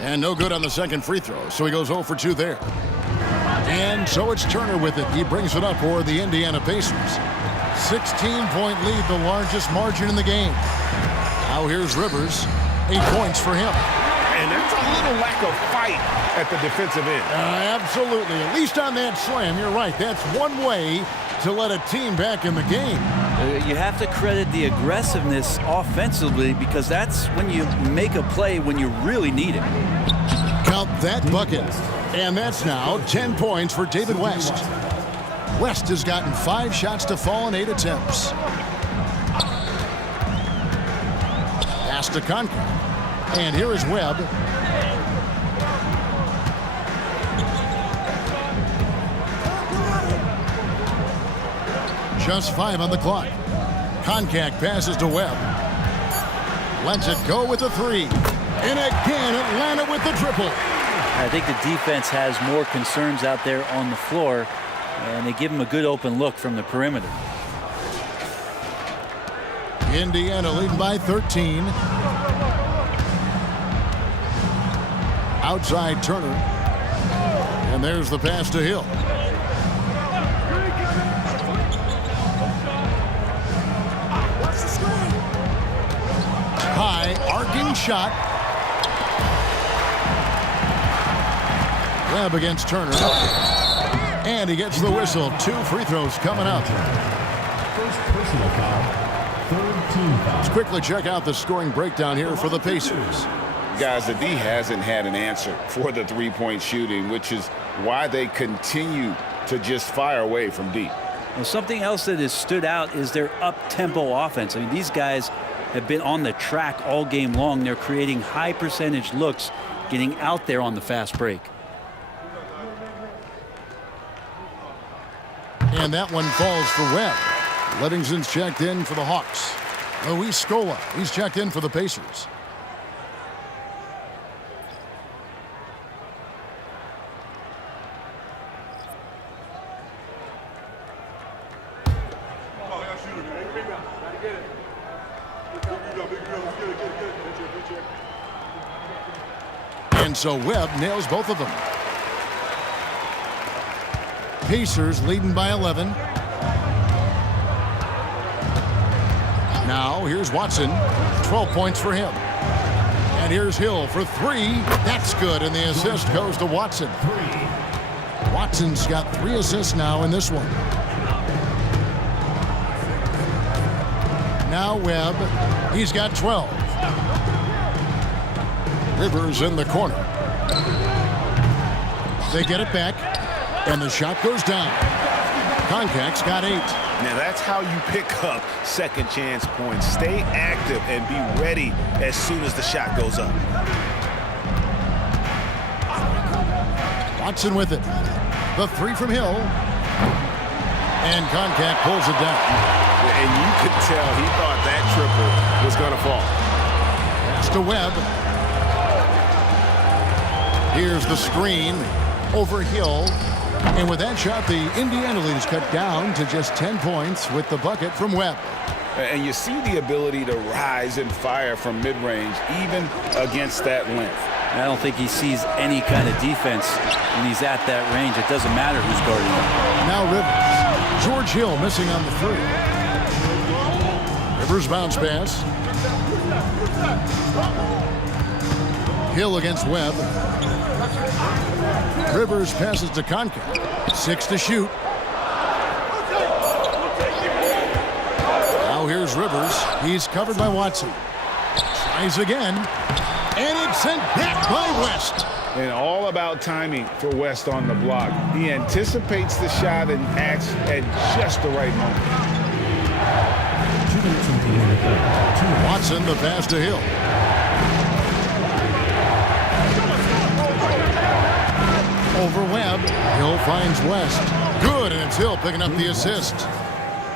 And no good on the second free throw, so he goes 0 for 2 there. And so it's Turner with it. He brings it up for the Indiana Pacers. 16-point lead, the largest margin in the game. Now here's Rivers. 8 points for him. And that's a little lack of fight at the defensive end. Absolutely. At least on that slam, you're right. That's one way to let a team back in the game. You have to credit the aggressiveness offensively, because that's when you make a play when you really need it. Count that bucket. And that's now 10 points for David West. West has gotten 5 shots to fall in 8 attempts. Pass to Koncak. And here is Webb. Just 5 on the clock. Koncak passes to Webb. Lets it go with the 3. And again, Atlanta with the triple. I think the defense has more concerns out there on the floor, and they give him a good open look from the perimeter. Indiana leading by 13. Outside Turner. And there's the pass to Hill. High arcing shot. Webb against Turner. And he gets the whistle. 2 free throws coming up. First personal foul. Third team foul. Let's quickly check out the scoring breakdown here for the Pacers. Guys, the D hasn't had an answer for the three-point shooting, which is why they continue to just fire away from deep. Well, something else that has stood out is their up-tempo offense. I mean, these guys have been on the track all game long. They're creating high percentage looks, getting out there on the fast break. And that one falls for Webb. Livingston's checked in for the Hawks. Luis Scola, he's checked in for the Pacers. And so Webb nails both of them. Pacers leading by 11. Now here's Watson. 12 points for him. And here's Hill for 3. That's good, and the assist goes to Watson. Watson's got 3 assists now in this one. Now Webb. He's got 12. Rivers in the corner. They get it back, and the shot goes down. Koncak's got 8. Now that's how you pick up second chance points. Stay active and be ready as soon as the shot goes up. Watson with it. The 3 from Hill. And Koncak pulls it down. And you could tell he thought that triple was going to fall. Pass to Webb. Here's the screen over Hill. And with that shot, the Indiana lead is cut down to just 10 points with the bucket from Webb. And you see the ability to rise and fire from mid-range, even against that length. I don't think he sees any kind of defense when he's at that range. It doesn't matter who's guarding him. Now Rivers. George Hill missing on the 3. Rivers bounce pass. Hill against Webb. Rivers passes to Koncak. 6 to shoot. Now here's Rivers. He's covered by Watson. Tries again. And it's sent back by West. And all about timing for West on the block. He anticipates the shot and acts at just the right moment. 2 minutes remaining in the third. Watson, the pass to Hill. Over Webb. Hill finds West. Good, and it's Hill picking up the assist.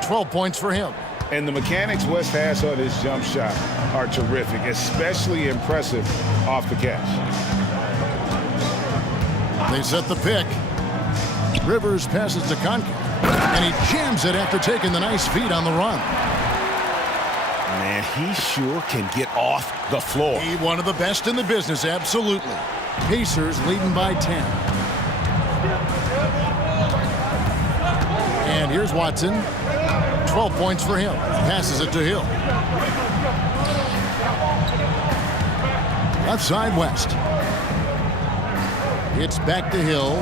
12 points for him. And the mechanics West has on his jump shot are terrific, especially impressive off the catch. They set the pick. Rivers passes to Koncak, and he jams it after taking the nice feed on the run. Man, he sure can get off the floor. He one of the best in the business, absolutely. Pacers leading by 10. And here's Watson. 12 points for him. Passes it to Hill. Left side West. It's back to Hill.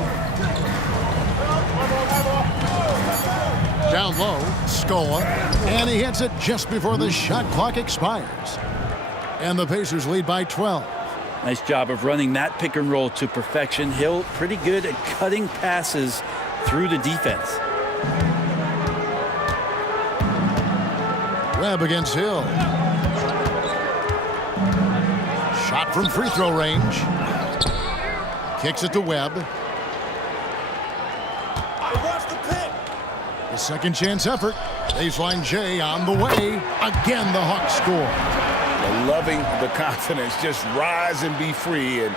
Down low, Scola, and he hits it just before the shot clock expires. And the Pacers lead by 12. Nice job of running that pick and roll to perfection. Hill pretty good at cutting passes through the defense. Webb against Hill. Shot from free throw range. Kicks it to Webb. The second chance effort. Baseline J on the way. Again, the Hawks score. Loving the confidence. Just rise and be free. And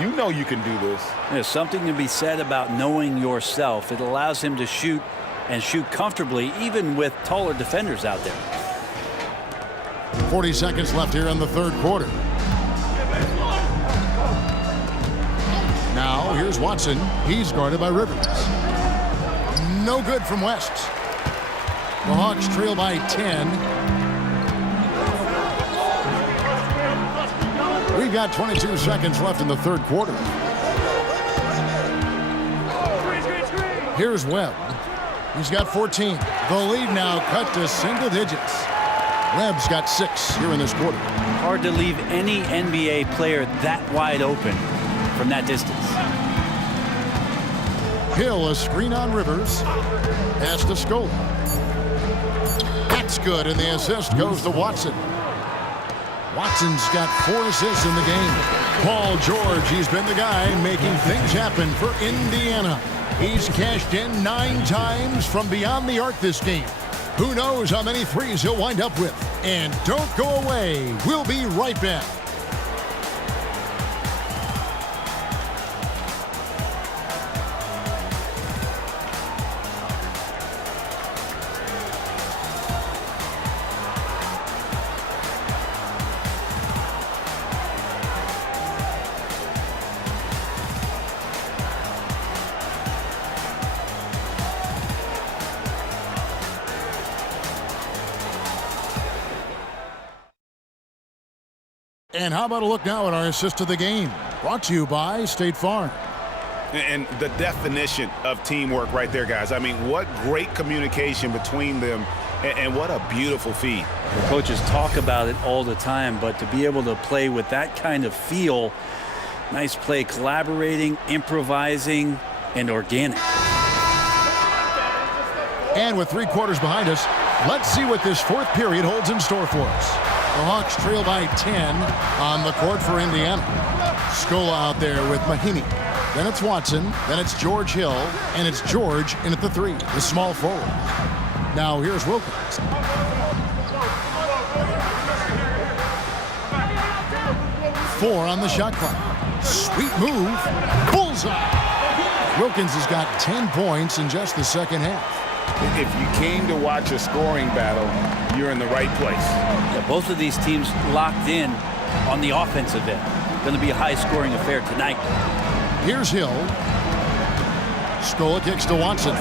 you know you can do this. There's something to be said about knowing yourself. It allows him to shoot and shoot comfortably, even with taller defenders out there. 40 seconds left here in the third quarter. Now, here's Watson. He's guarded by Rivers. No good from West. The Hawks trail by 10. We've got 22 seconds left in the third quarter. Here's Webb. He's got 14. The lead now cut to single digits. Webb's got 6 here in this quarter. Hard to leave any NBA player that wide open from that distance. Hill, a screen on Rivers. Pass to Scola. That's good, and the assist goes to Watson. Watson's got 4 assists in the game. Paul George, he's been the guy making things happen for Indiana. He's cashed in 9 times from beyond the arc this game. Who knows how many threes he'll wind up with. And don't go away. We'll be right back. And how about a look now at our assist of the game? Brought to you by State Farm. And the definition of teamwork right there, guys. I mean, what great communication between them, and what a beautiful feed. The coaches talk about it all the time, but to be able to play with that kind of feel, nice play, collaborating, improvising, and organic. And with 3 quarters behind us, let's see what this fourth period holds in store for us. The Hawks trail by 10 on the court for Indiana. Scola out there with Mahinmi. Then it's Watson. Then it's George Hill. And it's George in at the 3, the small forward. Now here's Wilkins. Four on the shot clock. Sweet move. Bullseye. Wilkins has got 10 points in just the second half. If you came to watch a scoring battle, you're in the right place. Yeah, both of these teams locked in on the offensive end. Going to be a high-scoring affair tonight. Here's Hill. Scola kicks to Watson.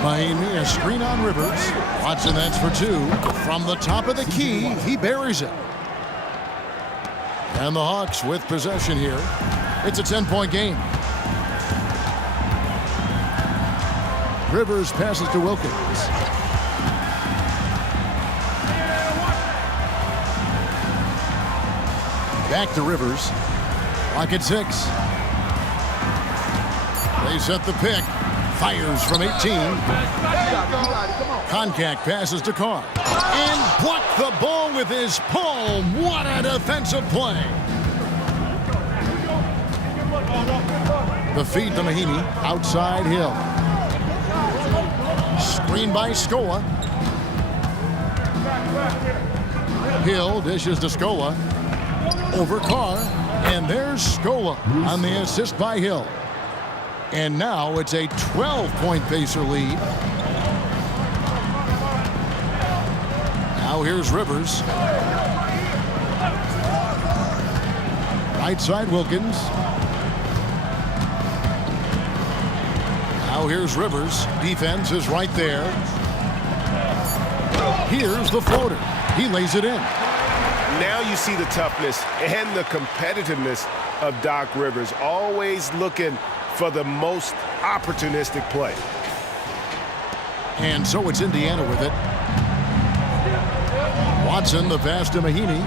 Mahinmi, a screen on Rivers. Watson, that's for 2. From the top of the key, he buries it. And the Hawks with possession here. It's a 10-point game. Rivers passes to Wilkins. Back to Rivers. Clock at 6. They set the pick. Fires from 18. Koncak passes to Carr. And blocked the ball with his palm. What a defensive play. The feed to Mahinmi. Outside Hill. Screen by Scola. Hill dishes to Scola. Over Carr. And there's Scola on the assist by Hill. And now it's a 12-point Pacer lead. Now here's Rivers. Right side Wilkins. Now here's Rivers. Defense is right there. Here's the floater. He lays it in. Now you see the toughness and the competitiveness of Doc Rivers. Always looking for the most opportunistic play. And so it's Indiana with it. Watson, the pass to Mahinmi.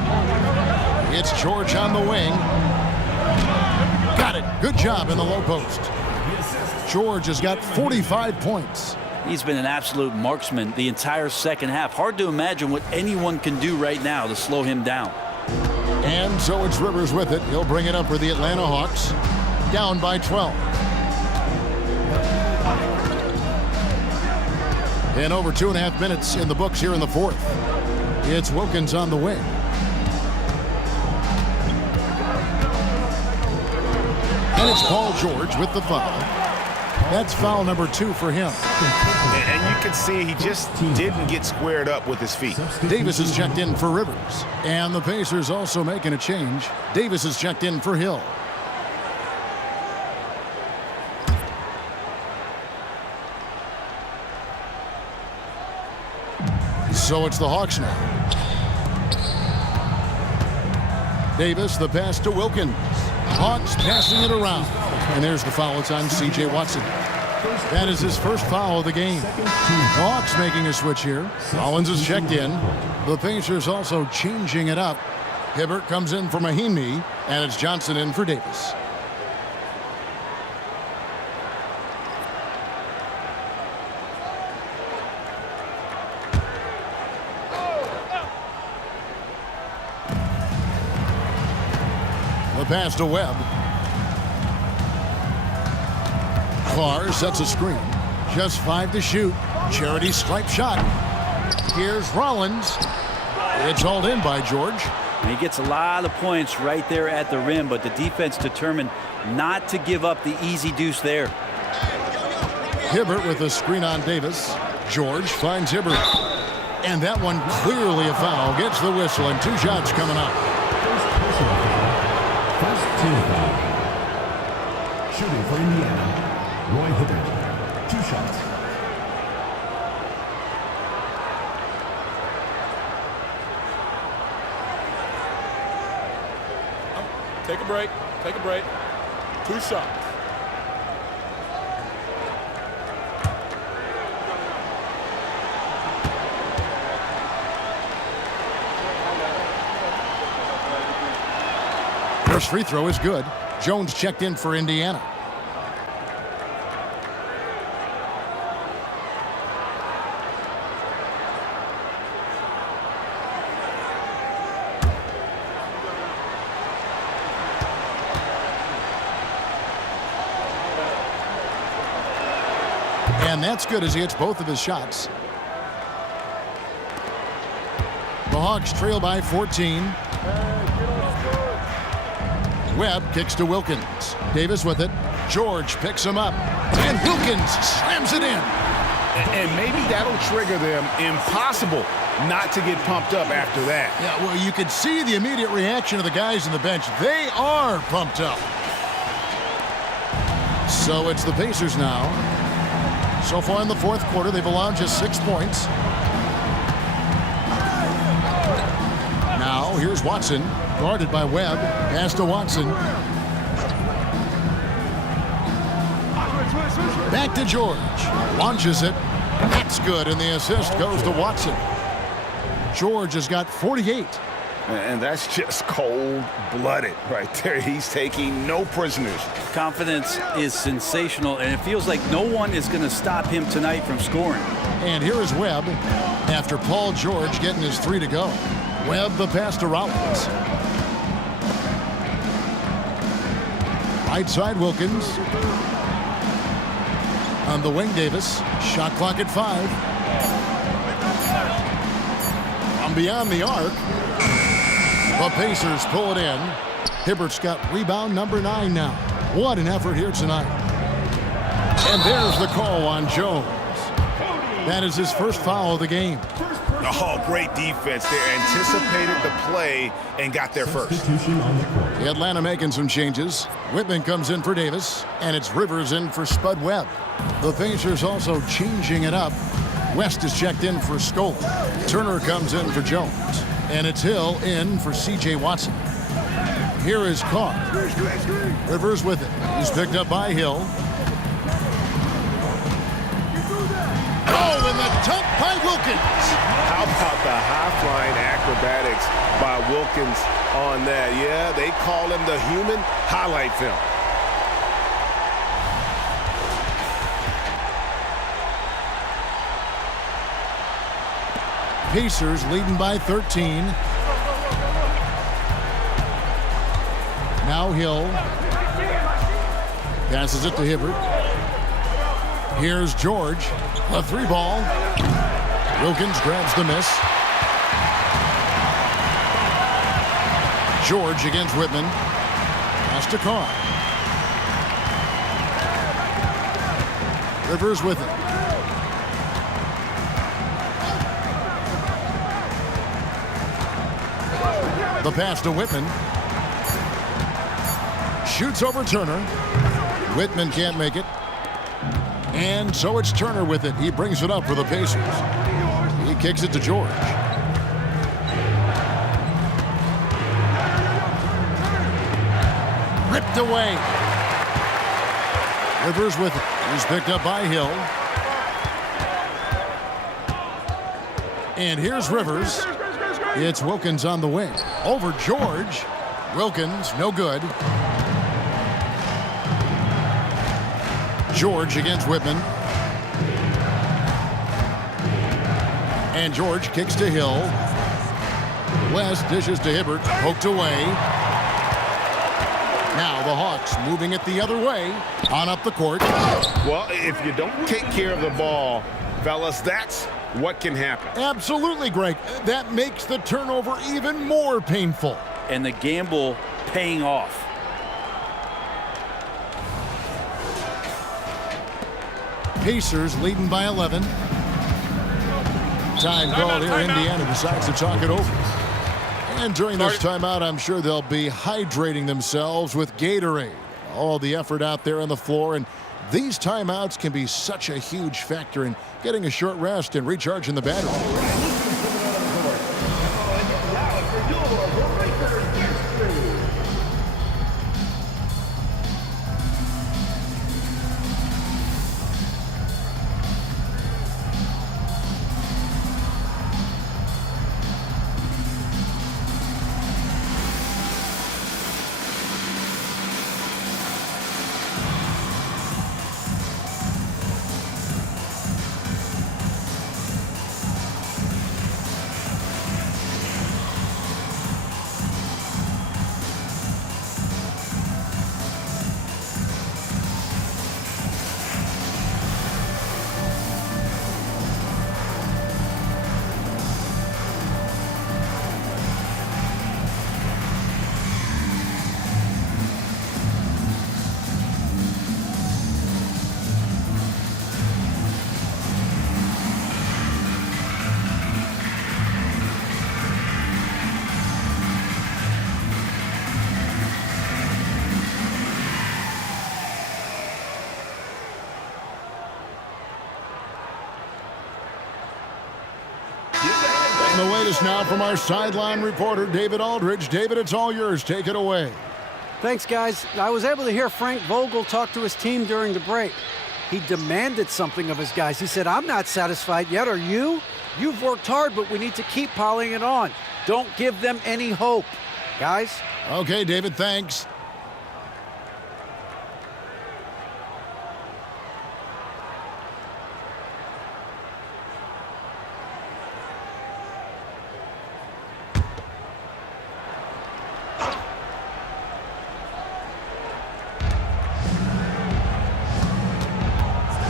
It's George on the wing. Got it. Good job in the low post. George has got 45 points. He's been an absolute marksman the entire second half. Hard to imagine what anyone can do right now to slow him down. And so it's Rivers with it. He'll bring it up for the Atlanta Hawks. Down by 12. And over 2.5 minutes in the books here in the fourth. It's Wilkins on the wing. And it's Paul George with the foul. That's foul number 2 for him. And you can see he just didn't get squared up with his feet. Davis is checked in for Rivers. And the Pacers also making a change. Davis is checked in for Hill. So it's the Hawks now. Davis, the pass to Wilkins. Hawks passing it around. And there's the foul. It's on C.J. Watson. That is his first foul of the game. Hawks making a switch here. Collins is checked in. The Pacers also changing it up. Hibbert comes in for Mahinmi, and it's Johnson in for Davis. The pass to Webb. Carr sets a screen. Just 5 to shoot. Charity stripe shot. Here's Rollins. It's hauled in by George. He gets a lot of points right there at the rim, but the defense determined not to give up the easy deuce there. Hibbert with a screen on Davis. George finds Hibbert. And that one clearly a foul. Gets the whistle and 2 shots coming up. First team foul. Shooting for Indiana, Roy Hibbert. 2 shots. Take a break. Take a break. 2 shots. First free throw is good. Jones checked in for Indiana. And that's good as he hits both of his shots. The Hawks trail by 14. Webb kicks to Wilkins. Davis with it. George picks him up. And Wilkins slams it in. And maybe that'll trigger them. Impossible not to get pumped up after that. Yeah, well, you could see the immediate reaction of the guys on the bench. They are pumped up. So it's the Pacers now. So far in the fourth quarter, they've allowed just 6 points. Now, here's Watson, guarded by Webb. Pass to Watson. Back to George. Launches it. That's good, and the assist goes to Watson. George has got 48. And that's just cold-blooded right there. He's taking no prisoners. Confidence is sensational, and it feels like no one is going to stop him tonight from scoring. And here is Webb after Paul George getting his 3 to go. Webb the pass to Rollins. Right side Wilkins. On the wing Davis. Shot clock at 5. From beyond the arc. The Pacers pull it in. Hibbert's got rebound number 9 now. What an effort here tonight. And there's the call on Jones. That is his first foul of the game. Oh, great defense. They anticipated the play and got there first. Atlanta making some changes. Whitman comes in for Davis, and it's Rivers in for Spud Webb. The Pacers also changing it up. West is checked in for Scola. Turner comes in for Jones. And it's Hill in for C.J. Watson. Here is Carr. Rivers with it. He's picked up by Hill. Oh, and the dunk by Wilkins. How about the high-flying acrobatics by Wilkins on that? Yeah, they call him the human highlight film. Pacers leading by 13. Now Hill. Passes it to Hibbert. Here's George. A 3-ball. Wilkins grabs the miss. George against Whitman. Pass to Carr. Rivers with it. The pass to Whitman. Shoots over Turner. Whitman can't make it. And so it's Turner with it. He brings it up for the Pacers. He kicks it to George. Ripped away. Rivers with it. He's picked up by Hill. And here's Rivers. It's Wilkins on the wing. Over George. Wilkins, no good. George against Whitman. And George kicks to Hill. West dishes to Hibbert. Poked away. Now the Hawks moving it the other way. On up the court. Well, if you don't take care of the ball, fellas, that's what can happen. Absolutely, Greg. That makes the turnover even more painful. And the gamble paying off. Pacers leading by 11. Time called here. Indiana decides to talk it over. And during this timeout, I'm sure they'll be hydrating themselves with Gatorade. All the effort out there on the floor. And these timeouts can be such a huge factor in getting a short rest and recharging the battery. The latest now from our sideline reporter, David Aldridge. David, it's all yours. Take it away. Thanks, guys. I was able to hear Frank Vogel talk to his team during the break. He demanded something of his guys. He said, I'm not satisfied yet. Are you? You've worked hard, but we need to keep piling it on. Don't give them any hope. Guys? Okay, David, thanks.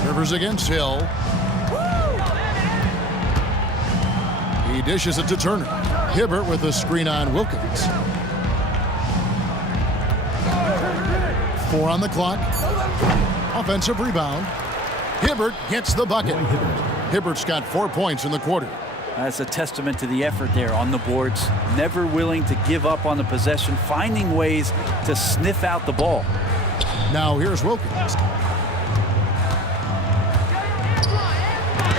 Rivers against Hill. He dishes it to Turner. Hibbert with a screen on Wilkins. 4 on the clock. Offensive rebound. Hibbert gets the bucket. Hibbert's got 4 points in the quarter. That's a testament to the effort there on the boards. Never willing to give up on the possession, finding ways to sniff out the ball. Now here's Wilkins.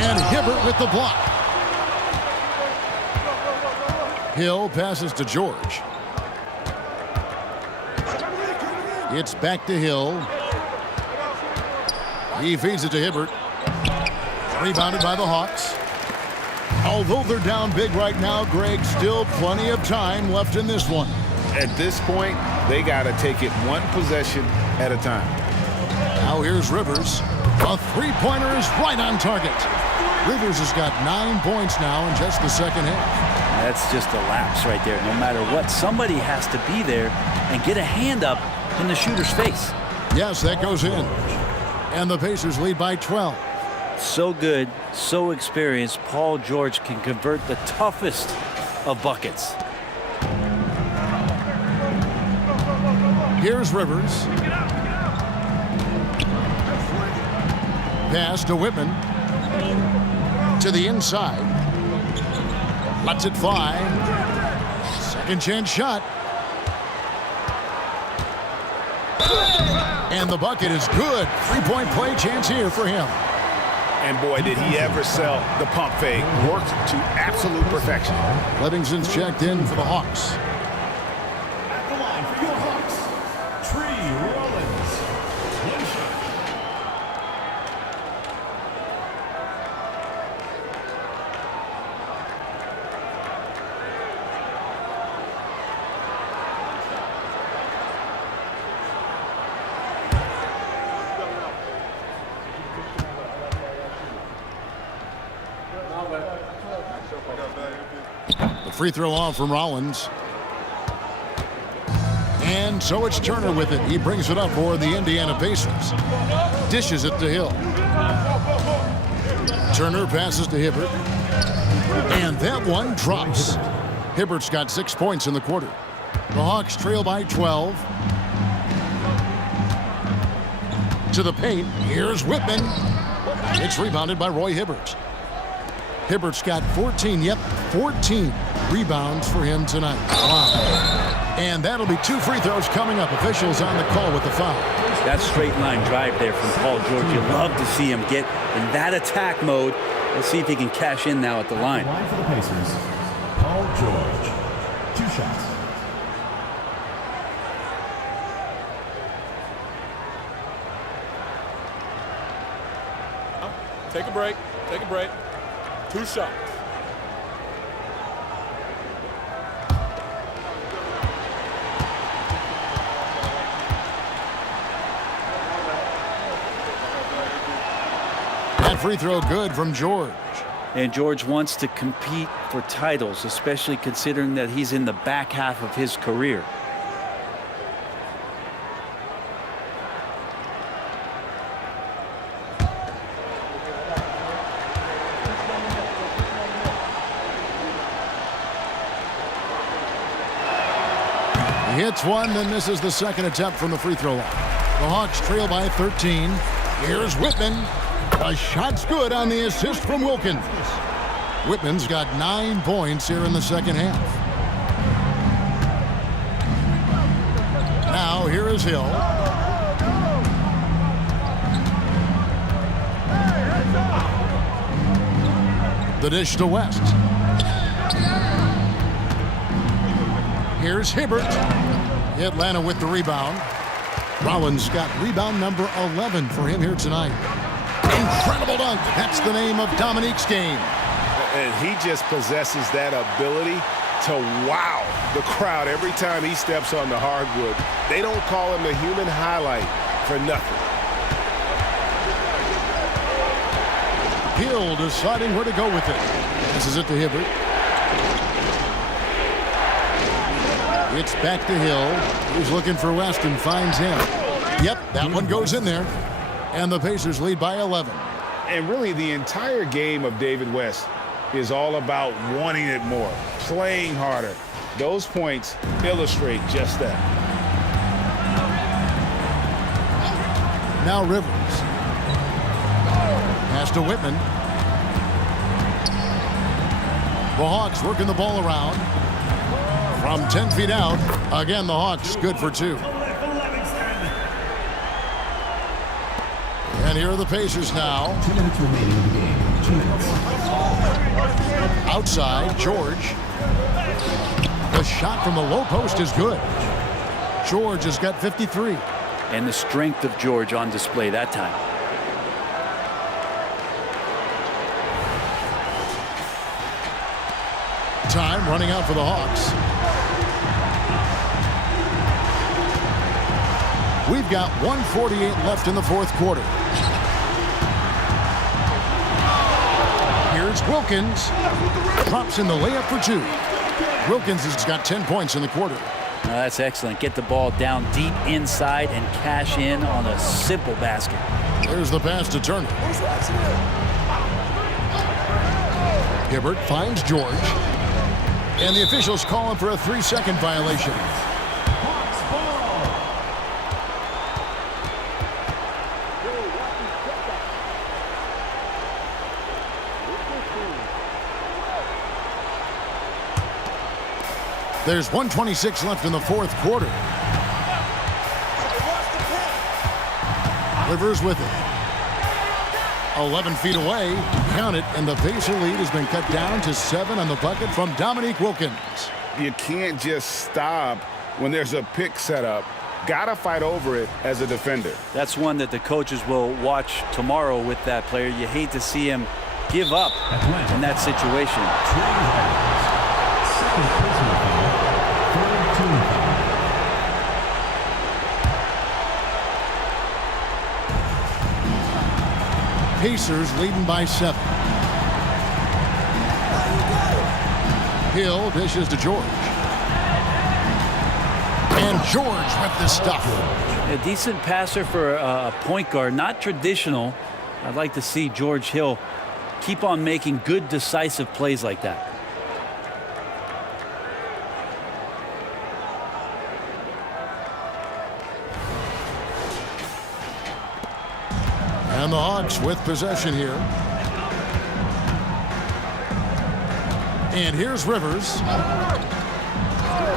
And Hibbert with the block. Hill passes to George. It's back to Hill. He feeds it to Hibbert. Rebounded by the Hawks. Although they're down big right now, Greg, still plenty of time left in this one. At this point, they got to take it one possession at a time. Now here's Rivers. A three-pointer is right on target. Rivers has got 9 points now in just the second half. That's just a lapse right there. No matter what, somebody has to be there and get a hand up in the shooter's face. Yes, that goes in. And the Pacers lead by 12. So good, so experienced. Paul George can convert the toughest of buckets. Here's Rivers. Pass to Whitman. To the inside. Lets it fly. Second chance shot. And the bucket is good. Three-point play chance here for him. And boy, did he ever sell the pump fake. Worked to absolute perfection. Livingston's checked in for the Hawks. At the line for your Hawks, Tree Rollins. One shot. The free throw off from Rollins. And so it's Turner with it. He brings it up for the Indiana Pacers. Dishes it to Hill. Turner passes to Hibbert. And that one drops. Hibbert's got 6 points in the quarter. The Hawks trail by 12. To the paint. Here's Whitman. It's rebounded by Roy Hibbert. Hibbert's got 14 rebounds for him tonight. Wow. And that'll be 2 free throws coming up. Officials on the call with the foul. That straight line drive there from Paul George. You love to see him get in that attack mode. Let's see if he can cash in now at the line. Line for the Pacers, Paul George. 2 shots. Take a break. Take a break. 2 shots. That free throw good from George. And George wants to compete for titles, especially considering that he's in the back half of his career. He hits one, then misses the second attempt from the free throw line. The Hawks trail by 13. Here's Whitman. The shot's good on the assist from Wilkins. Whitman's got 9 points here in the second half. Now here is Hill. The dish to West. Here's Hibbert. Atlanta with the rebound. Rollins got rebound number 11 for him here tonight. Incredible dunk. That's the name of Dominique's game. And he just possesses that ability to wow the crowd every time he steps on the hardwood. They don't call him the human highlight for nothing. Hill deciding where to go with it. This is it to Hibbert. It's back to Hill. He's looking for West and finds him. Yep, that one goes in there. And the Pacers lead by 11. And really, the entire game of David West is all about wanting it more, playing harder. Those points illustrate just that. Now Rivers. Pass to Whitman. The Hawks working the ball around. From 10 feet out, again the Hawks good for 2. And here are the Pacers now. 2 minutes remaining in the game. 2 minutes. Outside, George. The shot from the low post is good. George has got 53. and the strength of George on display that time. Time running out for the Hawks. We've got 1:48 left in the fourth quarter. Here's Wilkins. Drops in the layup for two. Wilkins has got 10 points in the quarter. That's excellent. Get the ball down deep inside and cash in on a simple basket. There's the pass to Turner. Hibbert finds George. And the officials call him for a 3-second violation. There's 1:26 left in the fourth quarter. Rivers with it. 11 feet away. Count it, and the Pacer lead has been cut down to 7 on the bucket from Dominique Wilkins. You can't just stop when there's a pick set up. Gotta fight over it as a defender. That's one that the coaches will watch tomorrow with that player. You hate to see him give up in that situation. Second personal foul. Third team foul. Pacers leading by 7. Hill dishes to George. And George with the stuff. A decent passer for a point guard. Not traditional. I'd like to see George Hill keep on making good, decisive plays like that. And the Hawks with possession here. And here's Rivers.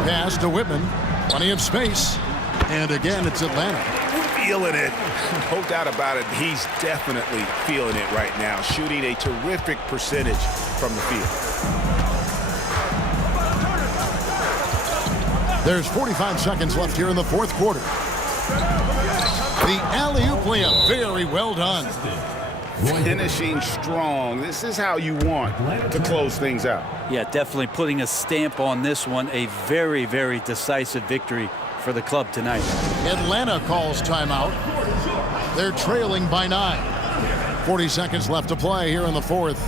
Pass to Whitman. Plenty of space. And again, it's Atlanta. Feeling it. No doubt about it. He's definitely feeling it right now. Shooting a terrific percentage from the field. There's 45 seconds left here in the fourth quarter. The alley-oop layup, very well done. Finishing strong. This is how you want to close things out. Yeah, definitely putting a stamp on this one. A very, very decisive victory for the club tonight. Atlanta calls timeout. They're trailing by 9. 40 seconds left to play here in the fourth.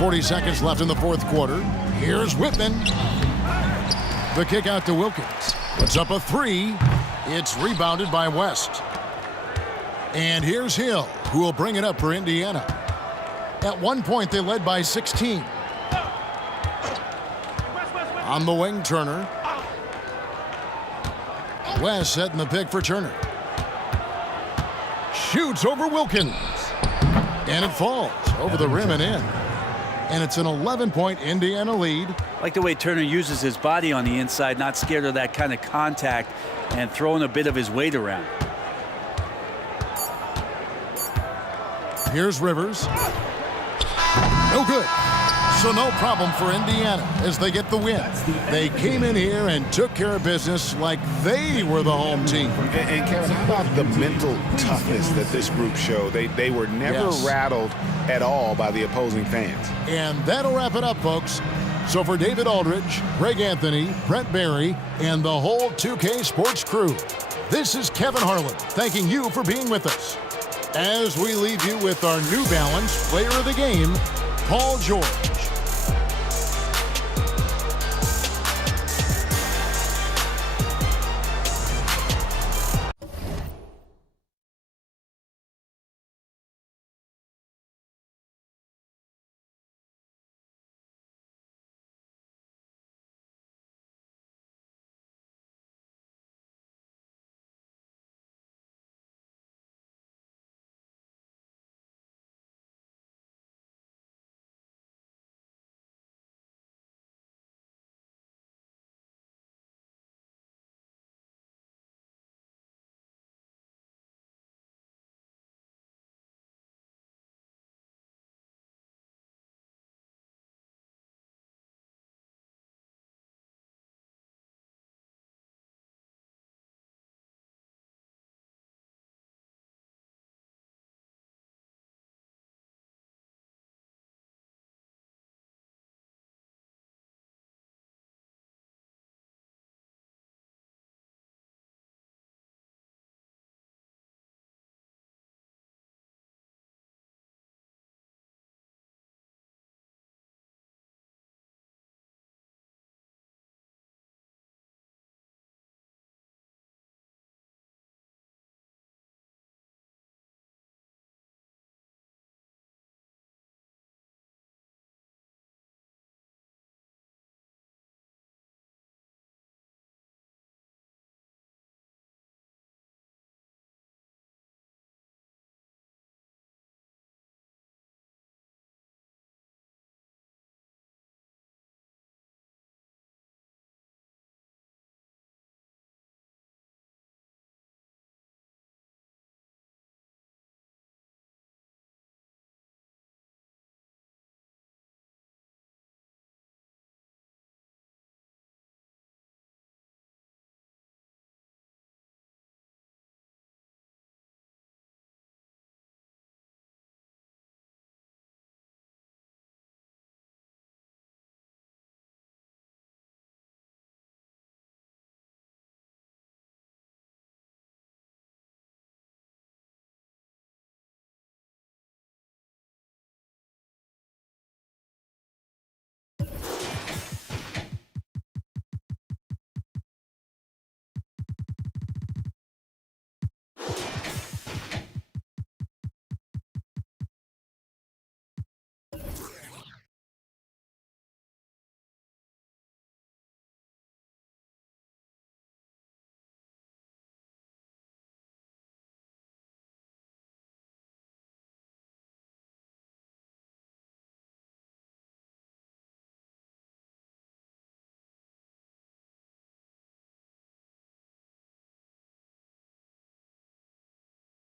.40 seconds left in the fourth quarter. Here's Whitman. The kick out to Wilkins. Puts up a 3. It's rebounded by West. And here's Hill, who will bring it up for Indiana. At one point, they led by 16. On the wing, Turner. West setting the pick for Turner. Shoots over Wilkins. And it falls over the rim and in. And it's an 11-point Indiana lead. I like the way Turner uses his body on the inside, not scared of that kind of contact, and throwing a bit of his weight around. Here's Rivers. No good. So no problem for Indiana as they get the win. They came in here and took care of business like they were the home team. And Kevin, how about the mental toughness that this group showed? They were never rattled at all by the opposing fans. And that'll wrap it up, folks. So for David Aldridge, Greg Anthony, Brent Barry, and the whole 2K Sports crew, this is Kevin Harlan thanking you for being with us. As we leave you with our New Balance Player of the Game, Paul George.